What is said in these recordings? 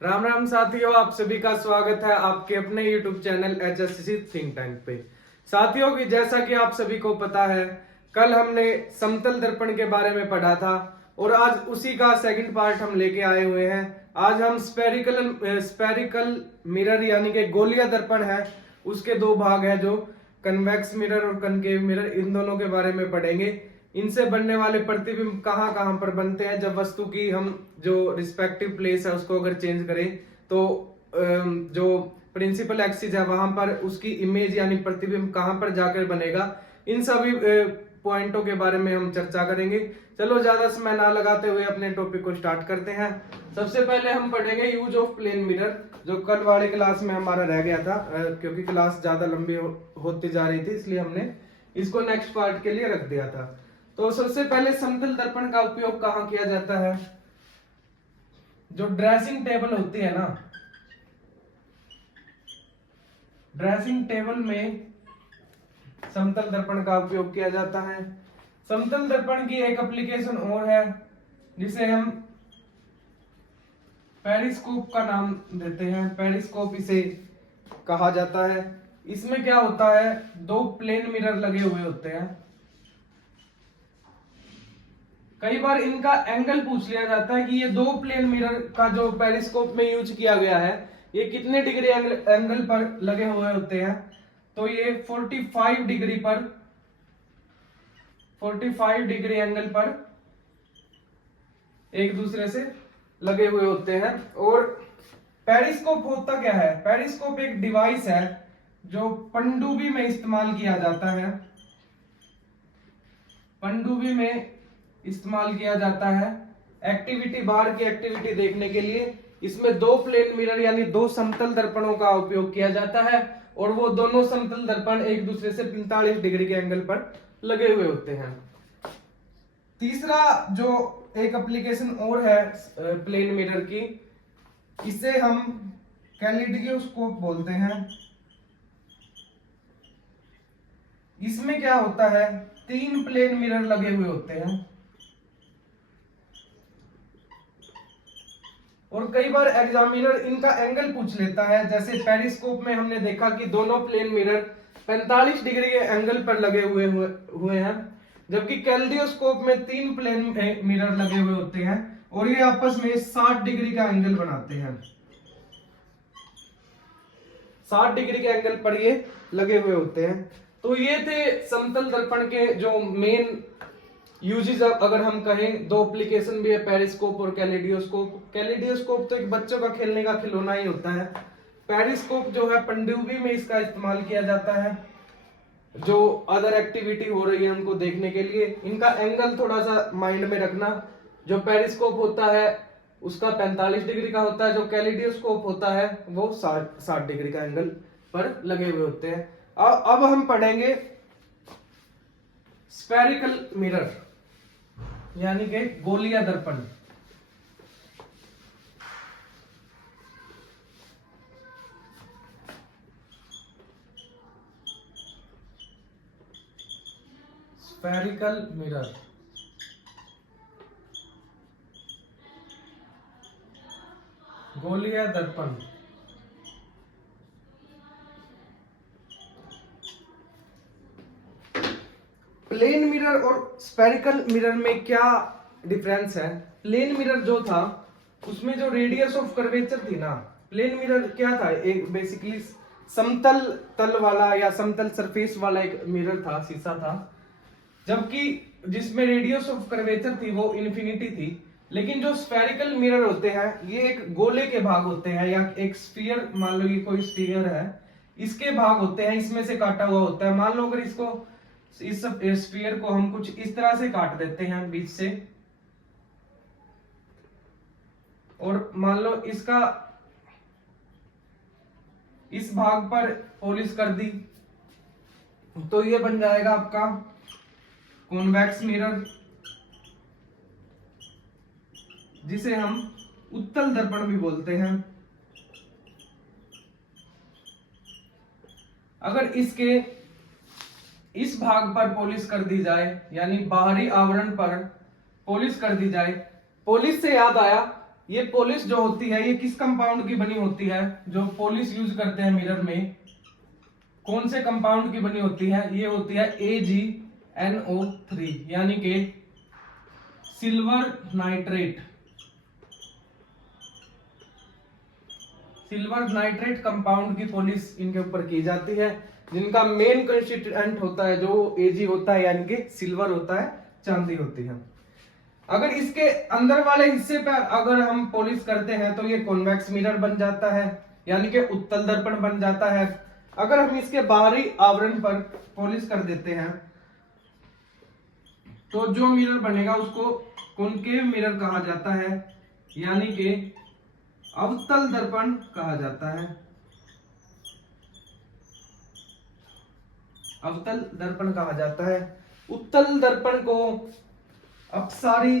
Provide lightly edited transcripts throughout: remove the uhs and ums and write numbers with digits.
राम राम साथियों, आप सभी का स्वागत है आपके अपने YouTube channel HSCC think tank पे। साथियों की जैसा कि आप सभी को पता है, कल हमने समतल दर्पण के बारे में पढ़ा था और आज उसी का सेकंड पार्ट हम लेके आए हुए हैं। आज हम स्पेरिकल मिरर यानी कि गोलिया दर्पण है, उसके दो भाग है जो कन्वेक्स मिरर और कनकेव मिरर, इन दोनों के बारे में पढ़ेंगे। इनसे बनने वाले प्रतिबिंब कहाँ कहाँ पर बनते हैं, जब वस्तु की हम जो रिस्पेक्टिव प्लेस है उसको अगर चेंज करें तो जो प्रिंसिपल एक्सिस है वहां पर उसकी इमेज यानी प्रतिबिंब कहाँ पर जाकर बनेगा, इन सभी पॉइंटों के बारे में हम चर्चा करेंगे। चलो ज्यादा समय ना लगाते हुए अपने टॉपिक को स्टार्ट करते हैं। सबसे पहले हम पढ़ेंगे यूज ऑफ प्लेन मिरर, जो कल वाले क्लास में हमारा रह गया था, क्योंकि क्लास ज्यादा लंबी होती जा रही थी, इसलिए हमने इसको नेक्स्ट पार्ट के लिए रख दिया था। तो सबसे पहले समतल दर्पण का उपयोग कहाँ किया जाता है? जो ड्रेसिंग टेबल होती है ना, ड्रेसिंग टेबल में समतल दर्पण का उपयोग किया जाता है। समतल दर्पण की एक एप्लीकेशन और है जिसे हम पेरिस्कोप का नाम देते हैं। पेरिस्कोप इसे कहा जाता है। इसमें क्या होता है, दो प्लेन मिरर लगे हुए होते हैं। कई बार इनका एंगल पूछ लिया जाता है कि ये दो प्लेन मिरर का जो पेरिस्कोप में यूज किया गया है, ये कितने डिग्री एंगल पर लगे हुए होते हैं। तो ये 45 डिग्री पर, 45 डिग्री एंगल पर एक दूसरे से लगे हुए होते हैं। और पेरिस्कोप होता क्या है? पेरिस्कोप एक डिवाइस है जो पनडुब्बी में इस्तेमाल किया जाता है। पनडुब्बी में इस्तेमाल किया जाता है एक्टिविटी, बाहर की एक्टिविटी देखने के लिए। इसमें दो प्लेन मिरर यानी दो समतल दर्पणों का उपयोग किया जाता है और वो दोनों समतल दर्पण एक दूसरे से 45 डिग्री के एंगल पर लगे हुए होते हैं। तीसरा जो एक एप्लीकेशन और है प्लेन मिरर की, इसे हम कैलिडियोस्कोप बोलते हैं। इसमें क्या होता है, तीन प्लेन मिरर लगे हुए होते हैं और कई बार एग्जामिनर इनका एंगल पूछ लेता है। जैसे पेरिस्कोप में हमने देखा कि दोनों प्लेन मिरर 45 डिग्री के एंगल पर लगे हुए हैं, जबकि कैल्डियोस्कोप में तीन प्लेन मिरर लगे हुए होते हैं और ये आपस में 60 डिग्री का एंगल बनाते हैं। 60 डिग्री के एंगल पर ये लगे हुए होते हैं। तो ये थे समतल दर्पण के जो मेन यूजेस। अगर हम कहें, दो एप्लीकेशन भी है, पेरिस्कोप और कैलिडियोस्कोप। कैलिडियोस्कोप तो एक बच्चों का खेलने का खिलौना ही होता है। पेरिस्कोप जो है पनडुब्बी में इसका इस्तेमाल किया जाता है, जो अदर एक्टिविटी हो रही है उनको देखने के लिए। इनका एंगल थोड़ा सा माइंड में रखना, जो पेरिस्कोप होता है उसका 45 डिग्री का होता है, जो कैलिडियोस्कोप होता है वो 60 डिग्री का एंगल पर लगे हुए होते हैं। अब हम पढ़ेंगे स्फेरिकल मिरर यानी कि गोलिया दर्पण। स्फेरिकल मिरर, गोलिया दर्पण। प्लेन मिरर और स्फेरिकल मिरर में क्या डिफरेंस है? प्लेन मिरर जो था उसमें जो रेडियस ऑफ कर्वेचर थी ना, प्लेन मिरर क्या था, एक बेसिकली समतल तल वाला या समतल सरफेस वाला एक मिरर था, शीशा था, जबकि जिसमें रेडियस ऑफ कर्वेचर थी वो इन्फिनिटी थी। लेकिन जो स्फेरिकल मिरर होते हैं ये एक गोले के भाग होते हैं, या एक स्फीयर, मान लो ये कोई स्फीयर है, इसके भाग होते हैं, इसमें से काटा हुआ होता है। मान लो अगर इसको, इस स्फीयर को हम कुछ इस तरह से काट देते हैं बीच से, और मान लो इसका इस भाग पर पॉलिश कर दी, तो ये बन जाएगा आपका कॉन्वेक्स मिरर, जिसे हम उत्तल दर्पण भी बोलते हैं। अगर इसके इस भाग पर पॉलिश कर दी जाए, यानी बाहरी आवरण पर पॉलिश कर दी जाए। पॉलिश से याद आया, ये पॉलिश जो होती है ये किस कंपाउंड की बनी होती है? जो पॉलिश यूज करते हैं मिरर में, कौन से कंपाउंड की बनी होती है? ये होती है AgNO3, यानी कि silver nitrate. Silver nitrate compound की पॉलिश इनके ऊपर की जाती है, जिनका मेन कंस्टिट्यूएंट होता है जो Ag होता है, यानी कि सिल्वर होता है, चांदी होती है। अगर इसके अंदर वाले हिस्से पर अगर हम पॉलिश करते हैं तो ये कॉन्वेक्स मिरर बन जाता है, यानी कि उत्तल दर्पण बन जाता है। अगर हम इसके बाहरी आवरण पर पॉलिश कर देते हैं तो जो मिरर बनेगा उसको कॉनकेव मिरर कहा जाता है, यानी कि अवतल दर्पण कहा जाता है। अवतल दर्पण कहा जाता है। उत्तल दर्पण को अपसारी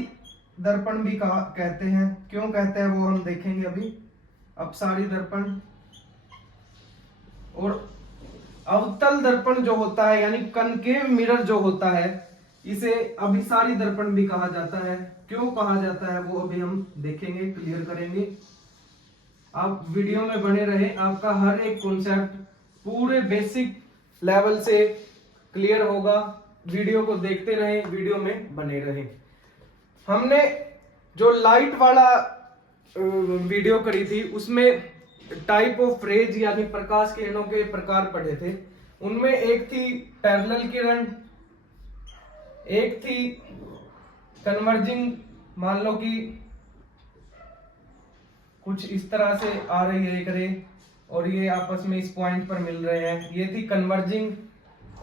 दर्पण भी कहते हैं। क्यों कहते हैं वो हम देखेंगे अभी। अपसारी दर्पण और अवतल दर्पण जो होता है, यानी कनकेव मिरर जो होता है, इसे अभिसारी दर्पण भी कहा जाता है। क्यों कहा जाता है वो अभी हम देखेंगे, क्लियर करेंगे। आप वीडियो में बने रहे, आपका हर एक कॉन्सेप्ट पूरे बेसिक लेवल से क्लियर होगा। वीडियो को देखते रहे, वीडियो में बने रहे। हमने जो लाइट वाला वीडियो करी थी उसमें टाइप ऑफ रेज यानी प्रकाश किरणों के प्रकार पढ़े थे। उनमें एक थी पैरेलल किरण, एक थी कन्वर्जिंग। मान लो कि कुछ इस तरह से आ रही है एक रे और ये आपस में इस पॉइंट पर मिल रहे हैं, ये थी कन्वर्जिंग।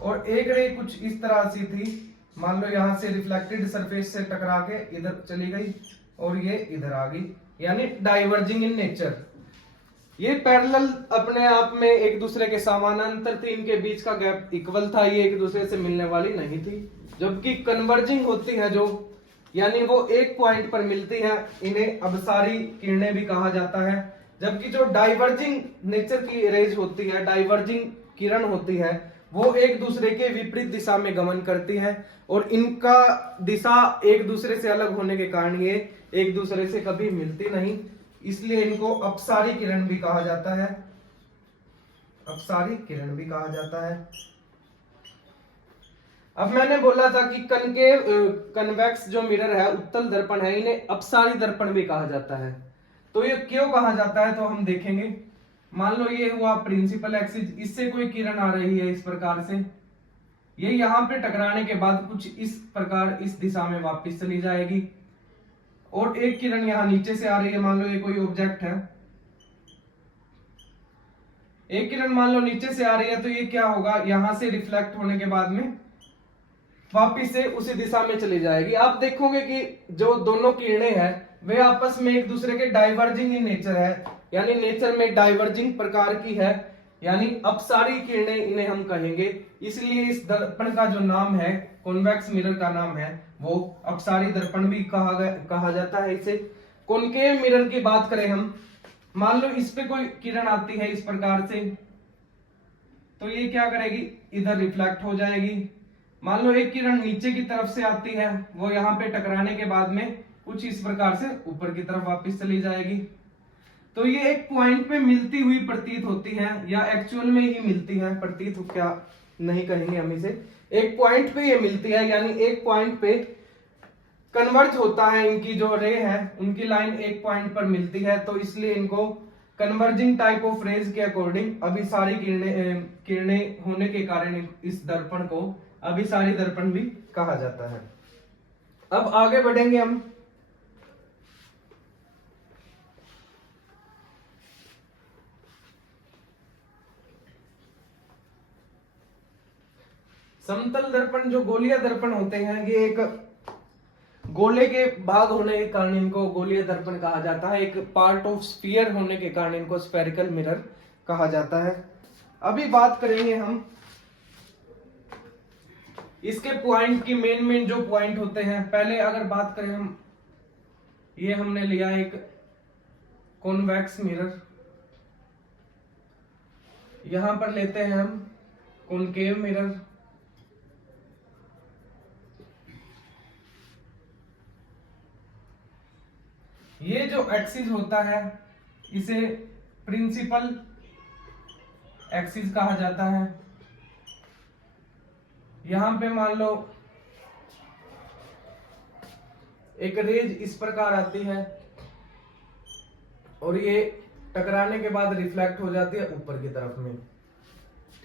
और एक रे कुछ इस तरह सी थी, मान लो यहां से रिफ्लेक्टेड सरफेस से टकरा के इधर चली गई और ये इधर आ गई, यानी डाइवर्जिंग इन नेचर। ये पैरेलल अपने आप में एक दूसरे के समानांतर थी, इनके बीच का गैप इक्वल था, ये एक दूसरे से मिलने वाली नहीं थी। जबकि कन्वर्जिंग होती है जो, यानी वो एक पॉइंट पर मिलती है, इन्हें अभिसारी किरणें भी कहा जाता है। जबकि जो डाइवर्जिंग नेचर की रेज होती है, डाइवर्जिंग किरण होती है, वो एक दूसरे के विपरीत दिशा में गमन करती है और इनका दिशा एक दूसरे से अलग होने के कारण ये एक दूसरे से कभी मिलती नहीं, इसलिए इनको अपसारी किरण भी कहा जाता है। अपसारी किरण भी कहा जाता है। अब मैंने बोला था कि कनकेव कन्वेक्स जो मिरर है, उत्तल दर्पण है, इन्हें अपसारी दर्पण भी कहा जाता है। तो ये क्यों कहा जाता है तो हम देखेंगे। मान लो ये हुआ प्रिंसिपल एक्सिस, इससे कोई किरण आ रही है इस प्रकार से, ये यहां पे टकराने के बाद कुछ इस प्रकार इस दिशा में वापस चली जाएगी। और एक किरण यहां नीचे से आ रही है, मान लो ये कोई ऑब्जेक्ट है, एक किरण मान लो नीचे से आ रही है, तो ये क्या होगा, यहां से रिफ्लेक्ट होने के बाद में वापिस से उसी दिशा में चली जाएगी। आप देखोगे कि जो दोनों किरणें हैं वे आपस में एक दूसरे के डाइवर्जिंग इन नेचर है, यानी नेचर में डाइवर्जिंग प्रकार की है, यानी अपसारी किरणें इन्हें हम कहेंगे। इसलिए इस दर्पण का जो नाम है, कॉन्वेक्स मिरर का नाम है, वो अपसारी दर्पण भी कहा जाता है इसे। कॉनकेव मिरर की बात करें हम, मान लो इस पे कोई किरण आती है इस प्रकार से, तो ये क्या करेगी, इधर रिफ्लेक्ट हो जाएगी। मान लो एक किरण नीचे की तरफ से आती है, वो यहाँ पे टकराने के बाद में कुछ इस प्रकार से ऊपर की तरफ वापस चली जाएगी। तो ये एक पॉइंट पे मिलती हुई प्रतीत होती है, या एक्चुअल में ही मिलती है, प्रतीत क्या नहीं कहेंगे हम इसे, एक पॉइंट पे ये मिलती है, यानी एक पॉइंट पे कन्वर्ज होता है। इनकी जो रे है उनकी लाइन एक पॉइंट पर मिलती है, तो इसलिए इनको कन्वर्जिंग टाइप ऑफ रेज के अकॉर्डिंग अभिसारी किरणें होने के कारण इस दर्पण को अभिसारी दर्पण भी कहा जाता है। अब आगे बढ़ेंगे हम। समतल दर्पण जो गोलीय दर्पण होते हैं, ये एक गोले के भाग होने के कारण इनको गोलीय दर्पण कहा जाता है। एक पार्ट ऑफ स्फीयर होने के कारण इनको स्फेरिकल मिरर कहा जाता है। अभी बात करेंगे हम इसके पॉइंट की, मेन जो पॉइंट होते हैं। पहले अगर बात करें हम, ये हमने लिया एक कॉन्वेक्स मिरर, यहां पर लेते हैं हम कॉनकेव मिरर, ये जो एक्सिस होता है इसे प्रिंसिपल एक्सिस कहा जाता है। यहां पे मान लो एक रेज इस प्रकार आती है और ये टकराने के बाद रिफ्लेक्ट हो जाती है ऊपर की तरफ में।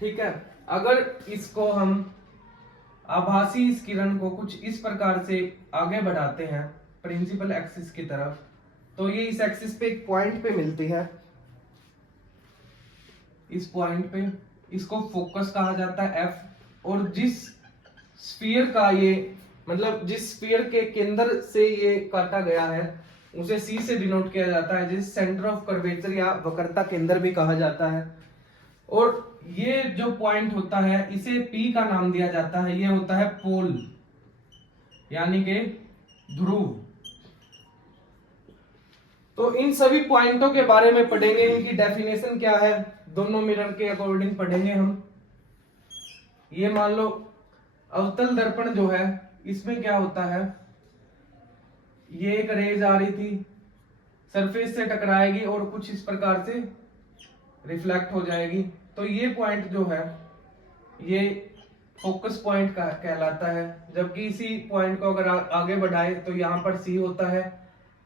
ठीक है, अगर इसको हम आभासी इस किरण को कुछ इस प्रकार से आगे बढ़ाते हैं प्रिंसिपल एक्सिस की तरफ, तो ये इस एक्सिस पे एक पॉइंट पे मिलती है। इस पॉइंट पे इसको फोकस कहा जाता है एफ, और जिस स्फीयर का ये मतलब जिस स्फीयर के केंद्र से ये काटा गया है उसे सी से डिनोट किया जाता है, जिस सेंटर ऑफ कर्वेचर या वक्रता केंद्र भी कहा जाता है। और ये जो पॉइंट होता है इसे पी का नाम दिया जाता है। ये होता है पोल यानी कि ध्रुव। तो इन सभी पॉइंटों के बारे में पढ़ेंगे, इनकी डेफिनेशन क्या है दोनों मिरर के अकॉर्डिंग पढ़ेंगे हम। ये मान लो अवतल दर्पण जो है इसमें क्या होता है, ये एक रेज आ रही थी, सरफेस से टकराएगी और कुछ इस प्रकार से रिफ्लेक्ट हो जाएगी। तो ये पॉइंट जो है ये फोकस पॉइंट का कहलाता है। जबकि इसी पॉइंट को अगर आगे बढ़ाए तो यहाँ पर सी होता है।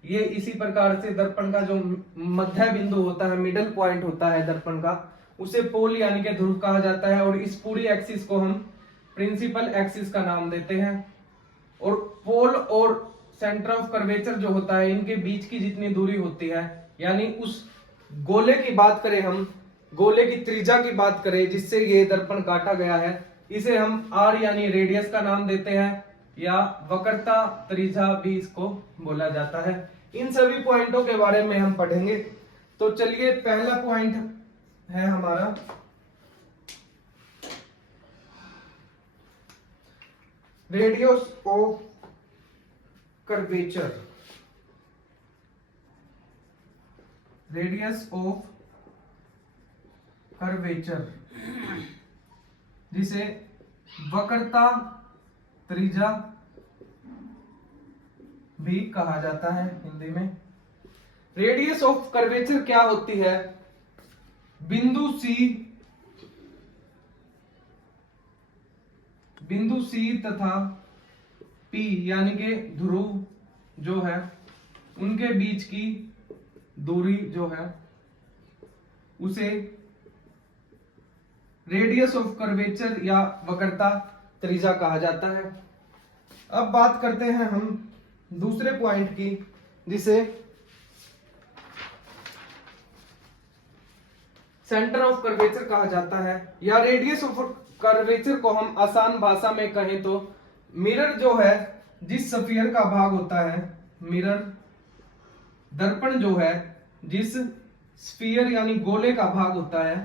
ये इसी प्रकार से दर्पण का जो मध्य बिंदु होता है, मिडल पॉइंट होता है दर्पण का, उसे पोल यानी कि ध्रुव कहा जाता है। और इस पूरी एक्सिस को हम प्रिंसिपल एक्सिस का नाम देते हैं। और पोल और सेंटर ऑफ कर्वेचर जो होता है इनके बीच की जितनी दूरी होती है, यानी उस गोले की बात करें हम, गोले की त्रिज्या की बात करें जिससे ये दर्पण काटा गया है, इसे हम आर यानी रेडियस का नाम देते हैं, या वक्रता त्रिज्या भी इसको बोला जाता है। इन सभी पॉइंटों के बारे में हम पढ़ेंगे। तो चलिए पहला पॉइंट है हमारा radius of curvature. Radius of curvature जिसे वक्रता त्रिज्या भी कहा जाता है हिंदी में। रेडियस ऑफ कर्वेचर क्या होती है, बिंदु सी तथा पी यानी कि ध्रुव जो है उनके बीच की दूरी जो है उसे रेडियस ऑफ कर्वेचर या वक्रता त्रिज्या कहा जाता है। अब बात करते हैं हम दूसरे पॉइंट की, जिसे सेंटर ऑफ कर्वेचर कहा जाता है, या रेडियस ऑफ कर्वेचर को हम आसान भाषा में कहें तो मिरर जो है जिस स्फीयर का भाग होता है, मिरर दर्पण जो है जिस स्फीयर यानी गोले का भाग होता है,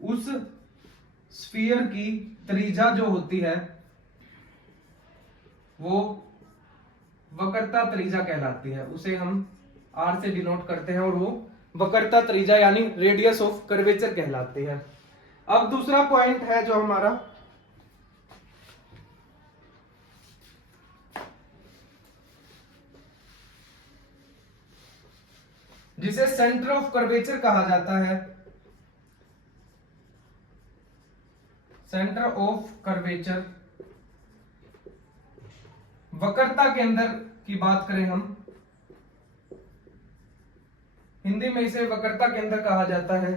उस स्फीयर की त्रिज्या जो होती है वो वक्रता त्रिज्या कहलाती है। उसे हम आर से डिनोट करते हैं और वो वक्रता त्रिज्या यानी रेडियस ऑफ कर्वेचर कहलाती है। अब दूसरा पॉइंट है जो हमारा जिसे सेंटर ऑफ कर्वेचर कहा जाता है। सेंटर ऑफ कर्वेचर वक्रता केंद्र की बात करें हम, हिंदी में इसे वक्रता केंद्र कहा जाता है।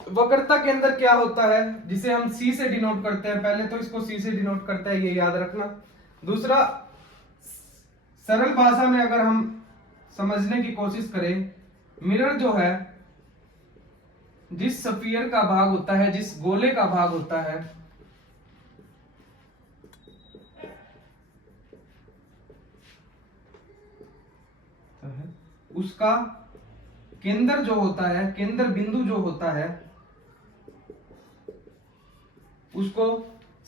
वक्रता केंद्र क्या होता है, जिसे हम सी से डिनोट करते हैं। पहले तो इसको सी से डिनोट करते हैं, ये याद रखना। दूसरा, सरल भाषा में अगर हम समझने की कोशिश करें, मिरर जो है जिस स्फीयर का भाग होता है, जिस गोले का भाग होता है, उसका केंद्र जो होता है, केंद्र बिंदु जो होता है, उसको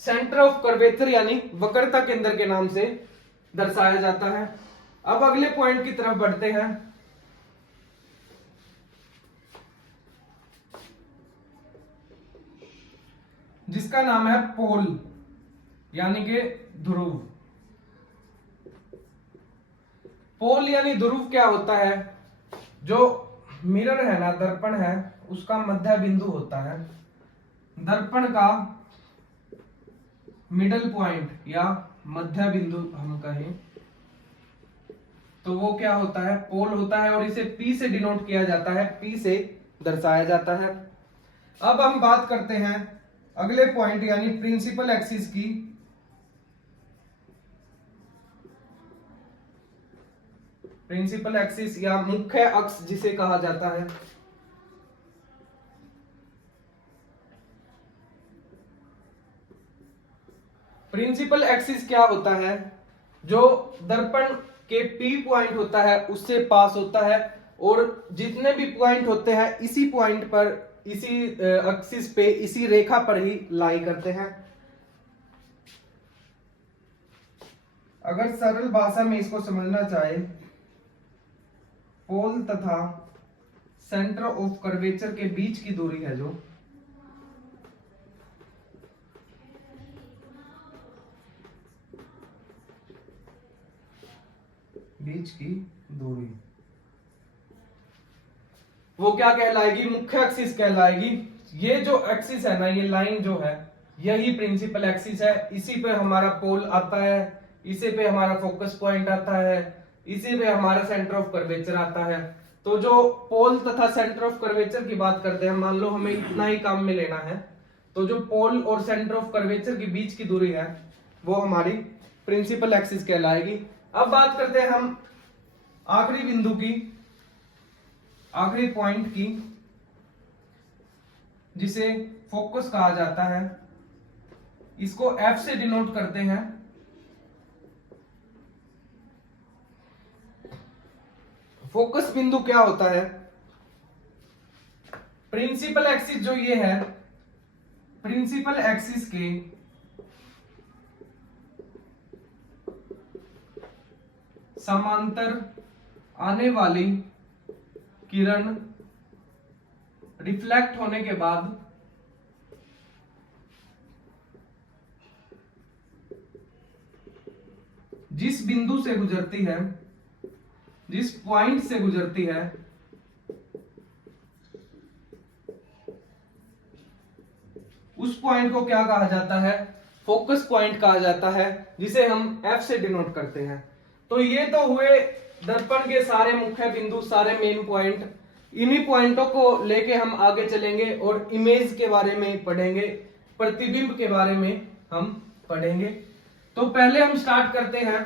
सेंटर ऑफ कर्वेचर यानी वक्रता केंद्र के नाम से दर्शाया जाता है। अब अगले पॉइंट की तरफ बढ़ते हैं। जिसका नाम है पोल यानी कि ध्रुव। पोल यानी ध्रुव क्या होता है? जो मिरर है ना, दर्पण है, उसका मध्य बिंदु होता है। दर्पण का मिडल पॉइंट या मध्य बिंदु हम कहें तो वो क्या होता है? पोल होता है, और इसे P से डिनोट किया जाता है, P से दर्शाया जाता है। अब हम बात करते हैं अगले पॉइंट यानी प्रिंसिपल एक्सिस की। प्रिंसिपल एक्सिस या मुख्य अक्ष जिसे कहा जाता है। प्रिंसिपल एक्सिस क्या होता है? जो दर्पण के P पॉइंट होता है उससे पास होता है, और जितने भी पॉइंट होते हैं इसी पॉइंट पर, इसी एक्सिस पे, इसी रेखा पर ही लाई करते हैं। अगर सरल भाषा में इसको समझना चाहे, पोल तथा सेंटर ऑफ कर्वेचर के बीच की दूरी है जो, बीच की दूरी, वो क्या कहलाएगी? मुख्य एक्सिस कहलाएगी। ये जो एक्सिस है ना, ये लाइन जो है, यही प्रिंसिपल एक्सिस है। इसी पे हमारा पोल आता है, इसी पे हमारा फोकस पॉइंट आता है, इसी पे हमारा सेंटर ऑफ कर्वेचर आता है। तो जो पोल तथा सेंटर ऑफ कर्वेचर की बात करते हैं, मान लो हमें इतना ही काम में लेना है, तो जो पोल और सेंटर ऑफ कर्वेचर के बीच की दूरी है वो हमारी प्रिंसिपल एक्सिस कहलाएगी। अब बात करते हैं हम आखिरी बिंदु की, आखिरी पॉइंट की, जिसे फोकस कहा जाता है। इसको F से डिनोट करते हैं। फोकस बिंदु क्या होता है? प्रिंसिपल एक्सिस जो ये है, प्रिंसिपल एक्सिस के समांतर आने वाली किरण रिफ्लेक्ट होने के बाद जिस बिंदु से गुजरती है, जिस पॉइंट से गुजरती है, उस पॉइंट को क्या कहा जाता है? फोकस पॉइंट कहा जाता है, जिसे हम F से डिनोट करते हैं। तो ये तो हुए दर्पण के सारे मुख्य बिंदु, सारे मेन पॉइंट। इन्हीं पॉइंटों को लेके हम आगे चलेंगे और इमेज के बारे में पढ़ेंगे, प्रतिबिंब के बारे में हम पढ़ेंगे। तो पहले हम स्टार्ट करते हैं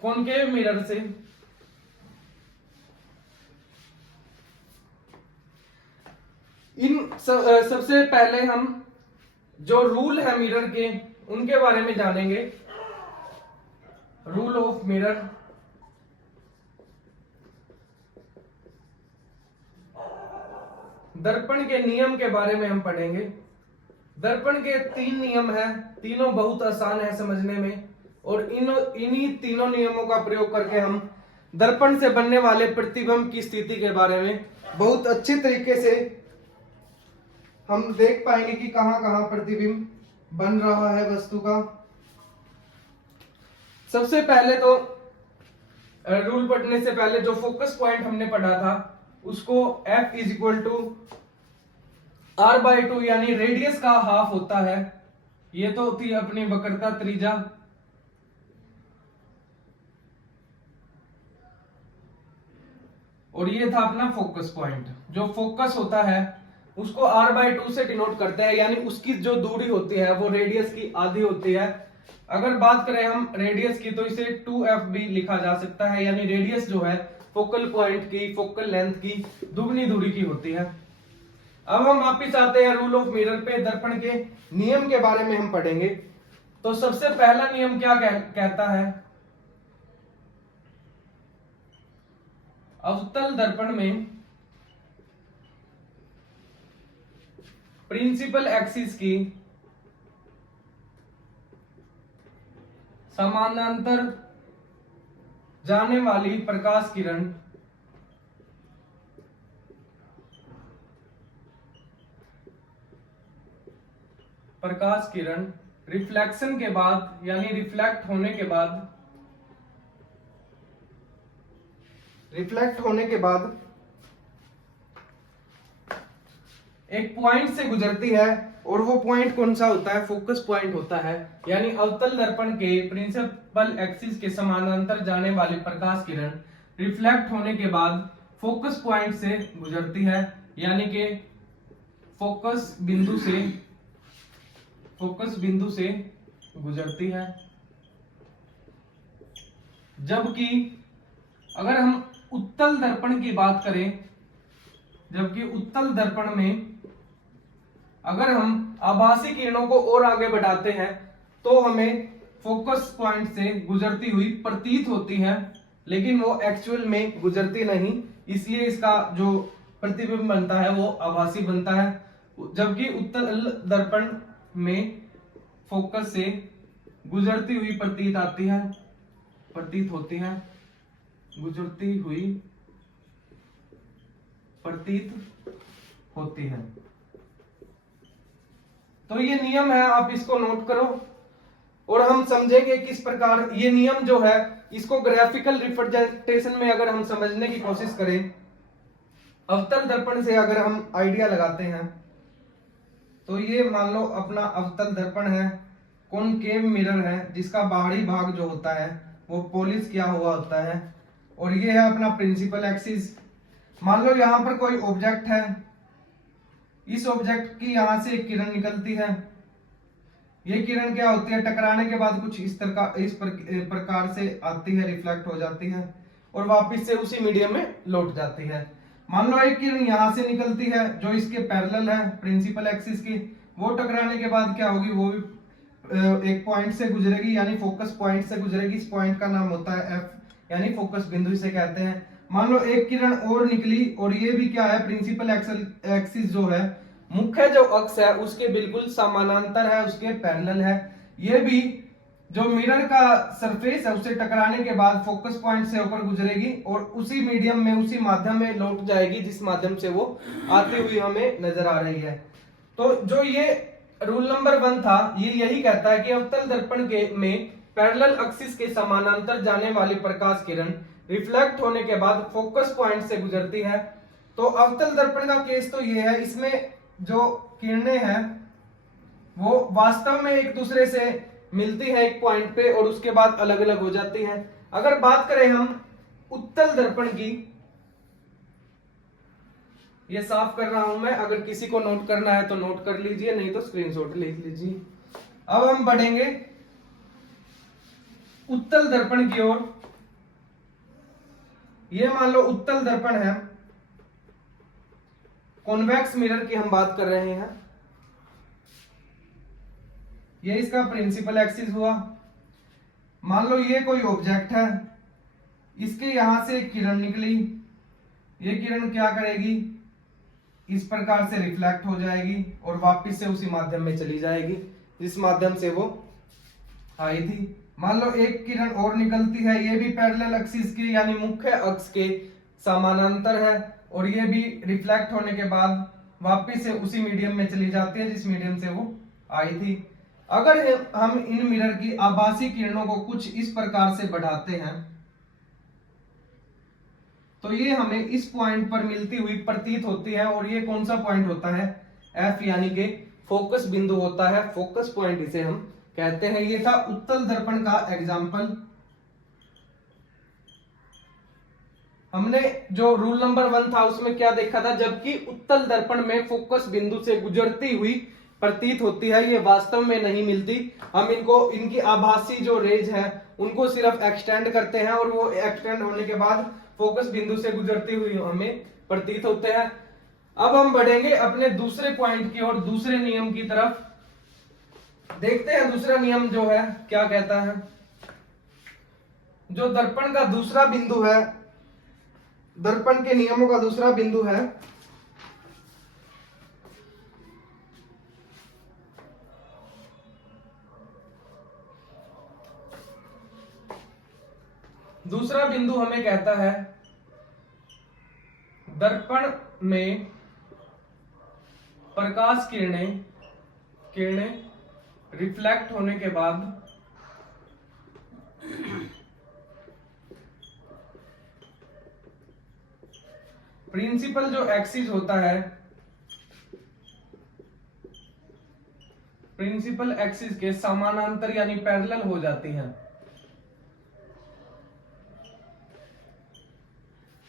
कॉनकेव मिरर से। सबसे पहले हम जो रूल है मिरर के, उनके बारे में जानेंगे। Rule of mirror. दर्पण के नियम के बारे में हम पढ़ेंगे। दर्पण के 3 नियम हैं, तीनों बहुत आसान है समझने में, और इन्हीं तीनों नियमों का प्रयोग करके हम दर्पण से बनने वाले प्रतिबिंब की स्थिति के बारे में बहुत अच्छे तरीके से हम देख पाएंगे कि कहां कहां प्रतिबिंब बन रहा है वस्तु का। सबसे पहले तो रूल पढ़ने से पहले जो फोकस पॉइंट हमने पढ़ा था, उसको F is equal to R/2 यानी रेडियस का हाफ होता है। ये तो थी अपनी वक्रता त्रिज्या, और ये था अपना फोकस पॉइंट। जो फोकस होता है उसको R/2 से डिनोट करते हैं, यानी उसकी जो दूरी होती है वो रेडियस की आधी होती है। अगर बात करें हम रेडियस की, तो इसे 2F भी लिखा जा सकता है, यानी रेडियस जो है फोकल पॉइंट की, फोकल लेंथ की दुगनी दूरी की होती है। अब हम वापिस आते हैं रूल ऑफ मिरर पे। दर्पण के नियम के बारे में हम पढ़ेंगे। तो सबसे पहला नियम क्या कहता है? अवतल दर्पण में प्रिंसिपल एक्सिस की समानांतर जाने वाली प्रकाश किरण प्रकाश किरण रिफ्लेक्शन के बाद यानी रिफ्लेक्ट होने के बाद एक पॉइंट से गुजरती है, और वो पॉइंट कौन सा होता है? फोकस पॉइंट होता है। यानी अवतल दर्पण के प्रिंसिपल एक्सिस के समानांतर जाने वाली प्रकाश किरण रिफ्लेक्ट होने के बाद फोकस पॉइंट से गुजरती है, यानी कि फोकस बिंदु से गुजरती है। जबकि अगर हम उत्तल दर्पण की बात करें, जबकि उत्तल दर्पण में अगर हम आभासी किरणों को और आगे बढ़ाते हैं तो हमें फोकस पॉइंट से गुजरती हुई प्रतीत होती है, लेकिन वो एक्चुअल में गुजरती नहीं, इसलिए इसका जो प्रतिबिंब बनता है वो आभासी बनता है। जबकि उत्तल दर्पण में फोकस से गुजरती हुई प्रतीत होती है। तो ये नियम है, आप इसको नोट करो और हम समझेंगे किस प्रकार ये नियम जो है इसको ग्राफिकल रिप्रेजेंटेशन में अगर हम समझने की कोशिश करें, अवतल दर्पण से अगर हम आइडिया लगाते हैं तो ये मान लो अपना अवतल दर्पण है, कॉनकेव मिरर है जिसका बाहरी भाग जो होता है वो पॉलिश किया हुआ होता है, और ये है अपना प्रिंसिपल एक्सिस। मान लो यहाँ पर कोई ऑब्जेक्ट है, इस ऑब्जेक्ट की यहां से एक किरण निकलती है, ये किरण क्या होती है? टकराने के बाद कुछ इस प्रकार से आती है, रिफ्लेक्ट हो जाती है और वापस से उसी मीडियम में लौट जाती है। मान लो एक किरण यहां से निकलती है जो इसके पैरेलल है प्रिंसिपल एक्सिस की, वो टकराने के बाद क्या होगी? वो भी एक पॉइंट से गुजरेगी, यानी फोकस पॉइंट से गुजरेगी। इस पॉइंट का नाम होता है एफ, यानी फोकस बिंदु इसे कहते हैं। मान लो एक किरण और निकली और ये भी क्या है? प्रिंसिपल एक्सिस जो है, मुख्य जो अक्ष है उसके बिल्कुल समानांतर है, उसके पैरेलल है। ये भी जो मिरर का सरफेस है उससे टकराने के बाद फोकस पॉइंट से होकर गुजरेगी और उसी मीडियम में, उसी माध्यम में लौट जाएगी जिस माध्यम से वो आती हुई हमें नजर आ रही है। तो जो ये रूल नंबर 1 था, ये यही कहता है कि अवतल दर्पण के में पैरेलल एक्सिस के समानांतर जाने वाली प्रकाश किरण रिफ्लेक्ट होने के बाद फोकस पॉइंट से गुजरती है। तो अवतल दर्पण का केस तो ये है, इसमें जो किरणें हैं वो वास्तव में एक दूसरे से मिलती है एक पॉइंट पे और उसके बाद अलग अलग हो जाती है। अगर बात करें हम उत्तल दर्पण की, ये साफ कर रहा हूं मैं, अगर किसी को नोट करना है तो नोट कर लीजिए, नहीं तो स्क्रीनशॉट लिख लीजिए। अब हम बढ़ेंगे उत्तल दर्पण की ओर। ये मान लो उत्तल दर्पण है, कॉन्वेक्स मिरर की हम बात कर रहे हैं, ये इसका प्रिंसिपल एक्सिस हुआ। मान लो ये कोई ऑब्जेक्ट है, इसके यहां से एक किरण निकली, ये किरण क्या करेगी? इस प्रकार से रिफ्लेक्ट हो जाएगी और वापस से उसी माध्यम में चली जाएगी जिस माध्यम से वो आई थी। मान लो एक किरण और निकलती है, ये भी पैरेलल एक्सिस की यानी मुख्य अक्ष के समानांतर है और ये भी रिफ्लेक्ट होने के बाद वापस से उसी मीडियम में चली जाती है जिस मीडियम से वो आई थी। अगर हम इन मिरर की आभासी किरणों को कुछ इस प्रकार से बढ़ाते हैं तो ये हमें इस पॉइंट पर मिलती हुई प्रतीत होती है, और ये कौन सा पॉइंट होता है? एफ, यानी कि फोकस बिंदु होता है, फोकस पॉइंट इसे हम कहते हैं। ये था उत्तल दर्पण का एग्जाम्पल। हमने जो रूल नंबर 1 था उसमें क्या देखा था? जबकि उत्तल दर्पण में फोकस बिंदु से गुजरती हुई प्रतीत होती है, ये वास्तव में नहीं मिलती। हम इनको, इनकी आभासी जो रेज है उनको सिर्फ एक्सटेंड करते हैं और वो एक्सटेंड होने के बाद फोकस बिंदु से गुजरती हुई हमें प्रतीत होते हैं। अब हम बढ़ेंगे अपने दूसरे पॉइंट की और दूसरे नियम की तरफ। देखते हैं दूसरा नियम जो है क्या कहता है। जो दर्पण का दूसरा बिंदु है, दर्पण के नियमों का दूसरा बिंदु है, दूसरा बिंदु हमें कहता है दर्पण में प्रकाश किरणें रिफ्लेक्ट होने के बाद प्रिंसिपल जो एक्सिस होता है, प्रिंसिपल एक्सिस के समानांतर यानी पैरेलल हो जाती है।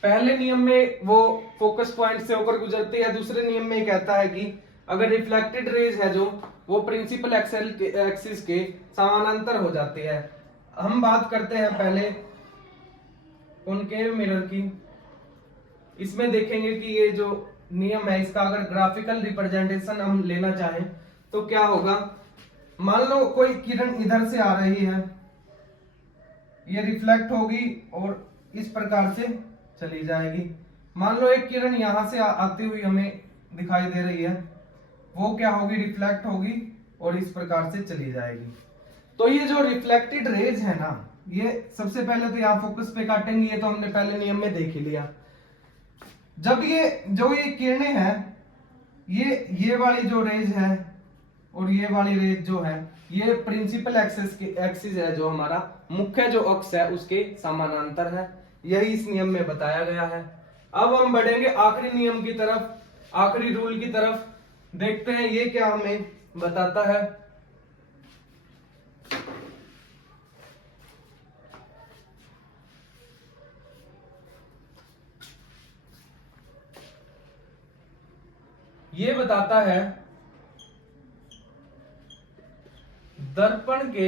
पहले नियम में वो फोकस पॉइंट से होकर गुजरती है, दूसरे नियम में कहता है कि अगर रिफ्लेक्टेड रेज है जो वो प्रिंसिपल एक्सिस के समानांतर हो जाती है। हम बात करते हैं पहले कॉनकेव मिरर की। इसमें देखेंगे कि ये जो नियम है इसका अगर ग्राफिकल रिप्रेजेंटेशन हम लेना चाहें तो क्या होगा। मान लो कोई किरण इधर से आ रही है, ये रिफ्लेक्ट होगी और इस प्रकार से चली जाएगी। मान लो एक किरण यहां से आती हुई हमें दिखाई दे रही है, वो क्या होगी, रिफ्लेक्ट होगी और इस प्रकार से चली जाएगी। तो ये जो रिफ्लेक्टेड रेज है ना, ये सबसे पहले तो यहाँ फोकस पे काटेंगे, ये तो हमने पहले नियम में देख ही लिया। जब ये किरणें हैं, ये वाली जो रेज है और ये वाली रेज जो है, ये प्रिंसिपल एक्सिस है जो हमारा मुख्य जो अक्ष है उसके समानांतर है। यही इस नियम में बताया गया है। अब हम बढ़ेंगे आखिरी नियम की तरफ, आखिरी रूल की तरफ। देखते हैं ये क्या हमें बताता है। ये बताता है दर्पण के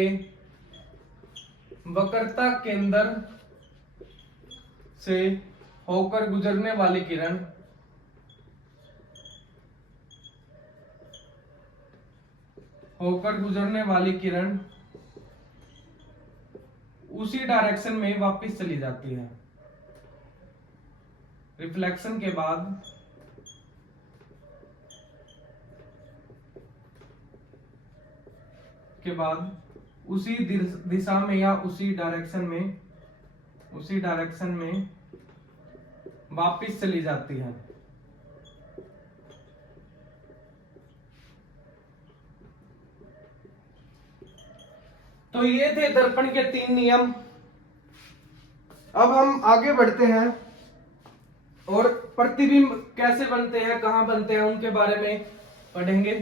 वक्रता केंद्र से होकर गुजरने वाली किरण उसी डायरेक्शन में वापस चली जाती है। रिफ्लेक्शन के बाद उसी दिशा में या उसी डायरेक्शन में वापस चली जाती है। तो ये थे दर्पण के 3 नियम। अब हम आगे बढ़ते हैं और प्रतिबिंब कैसे बनते हैं, कहां बनते हैं, उनके बारे में पढ़ेंगे।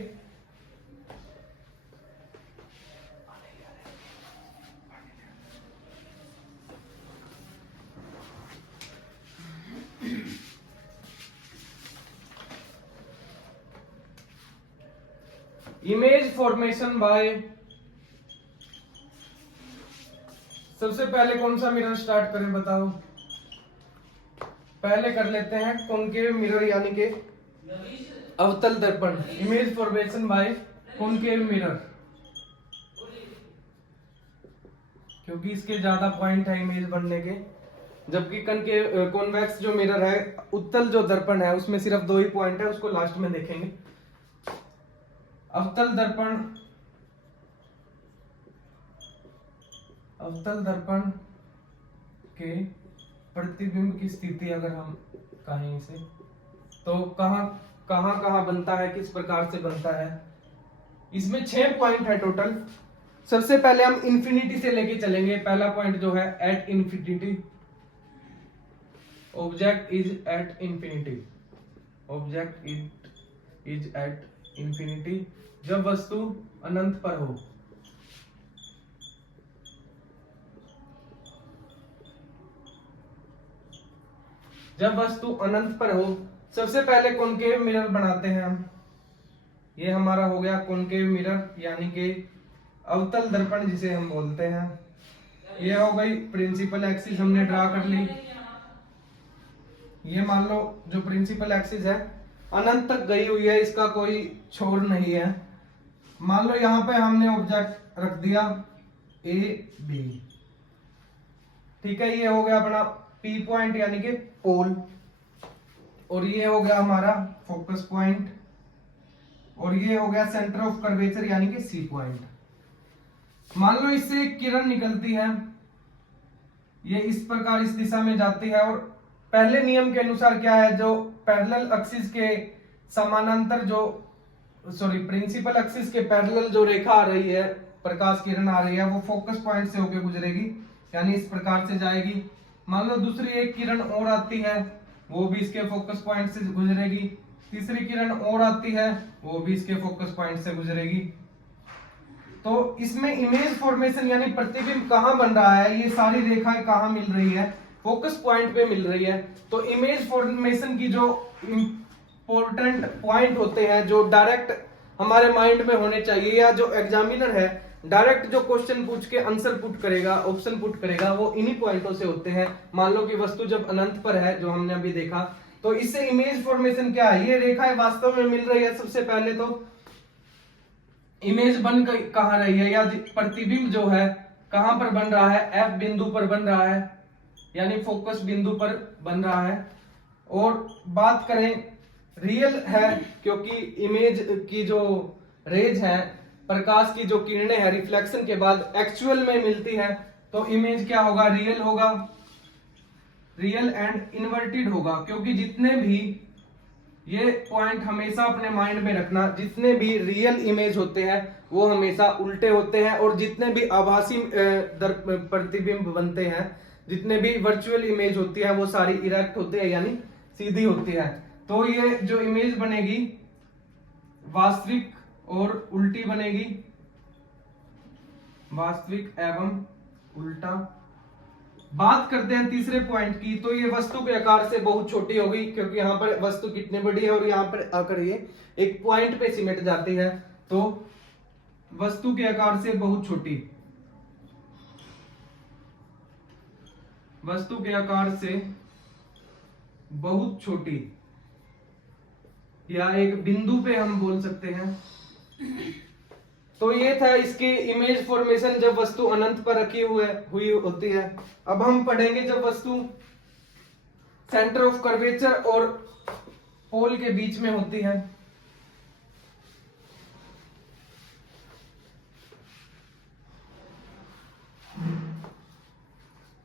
इमेज फॉर्मेशन बाय, सबसे पहले कौन सा मिरर स्टार्ट करें बताओ। पहले कर लेते हैं कॉनकेव मिरर यानी कि अवतल दर्पण। Image formation by concave mirror, क्योंकि इसके ज्यादा पॉइंट है इमेज बनने के, जबकि कॉन्वेक्स जो मिरर है, उत्तल जो दर्पण है, उसमें सिर्फ 2 ही पॉइंट है, उसको लास्ट में देखेंगे। अवतल दर्पण के प्रतिबिंब की स्थिति अगर हम कहें इसे, तो कहां बनता है, किस प्रकार से बनता है। इसमें 6 पॉइंट है टोटल। सबसे पहले हम इंफिनिटी से लेके चलेंगे। पहला पॉइंट जो है at infinity, object is at infinity, object is at infinity, जब वस्तु अनंत पर हो। जब वस्तु अनंत पर हो, सबसे पहले कॉनकेव मिरर बनाते हैं हम। ये हमारा हो गया कॉनकेव मिरर यानी कि अवतल दर्पण जिसे हम बोलते हैं। ये हो गई प्रिंसिपल एक्सिस, हमने ड्रा कर ली। ये मान लो जो प्रिंसिपल एक्सिस है अनंत तक गई हुई है, इसका कोई छोर नहीं है। मान लो यहां पे हमने ऑब्जेक्ट रख दिया ए बी, ठीक है। ये हो गया अपना पी पॉइंट यानी कि पोल, और ये हो गया हमारा फोकस पॉइंट, और ये हो गया सेंटर ऑफ कर्वेचर यानी कि सी पॉइंट। मान लो इससे एक किरण निकलती है, ये इस प्रकार इस दिशा में जाती है, और पहले नियम के अनुसार क्या है, जो पैरेलल एक्सिस के समानांतर जो प्रिंसिपल एक्सिस के पैरेलल जो रेखा आ रही है, प्रकाश किरण आ रही है, वो फोकस पॉइंट से होकर गुजरेगी, यानी इस प्रकार से जाएगी। मान लो दूसरी एक किरण और आती है, वो भी इसके फोकस पॉइंट से गुजरेगी। तीसरी किरण और आती है, वो भी इसके फोकस पॉइंट से गुजरेगी। तो इसमें इमेज फॉर्मेशन यानी प्रतिबिंब कहाँ बन रहा है, ये सारी रेखाएं कहाँ मिल रही है, फोकस पॉइंट पे मिल रही है। तो इमेज फॉर्मेशन की जो इंपॉर्टेंट पॉइंट होते हैं, जो डायरेक्ट हमारे माइंड में होने चाहिए, या जो एग्जामिनर है डायरेक्ट जो क्वेश्चन पूछ के आंसर पुट करेगा, ऑप्शन पुट करेगा, वो इन्हीं पॉइंटों से होते हैं। मान लो कि वस्तु जब अनंत पर है, जो हमने अभी देखा, तो इससे इमेज फॉर्मेशन क्या है, ये रेखाएं वास्तव में मिल रही है। सबसे पहले तो इमेज बन कहाँ रही है, या प्रतिबिंब जो है कहां पर बन रहा है, एफ बिंदु पर बन रहा है, यानी फोकस बिंदु पर बन रहा है। और बात करें रियल है, क्योंकि इमेज की जो रेज है, प्रकाश की जो किरणें हैं, रिफ्लेक्शन के बाद एक्चुअल में मिलती है, तो इमेज क्या होगा, रियल होगा, रियल एंड इन्वर्टेड होगा। क्योंकि जितने भी, ये पॉइंट हमेशा अपने माइंड में रखना, जितने भी रियल इमेज होते हैं वो हमेशा उल्टे होते हैं, और जितने भी आभासी प्रतिबिंब बनते हैं, जितने भी वर्चुअल इमेज होती है, वो सारी इरेक्ट होती है, यानी सीधी होती है। तो ये जो इमेज बनेगी वास्तविक और उल्टी बनेगी, वास्तविक एवं उल्टा। बात करते हैं तीसरे पॉइंट की, तो ये वस्तु के आकार से बहुत छोटी होगी, क्योंकि यहाँ पर वस्तु कितनी बड़ी है और यहाँ पर आकर ये एक पॉइंट पे सिमट जाती है। तो वस्तु के आकार से बहुत छोटी, वस्तु के आकार से बहुत छोटी, या एक बिंदु पे हम बोल सकते हैं। तो ये था इसकी इमेज फॉर्मेशन जब वस्तु अनंत पर रखी हुई होती है। अब हम पढ़ेंगे जब वस्तु सेंटर ऑफ कर्वेचर और पोल के बीच में होती है।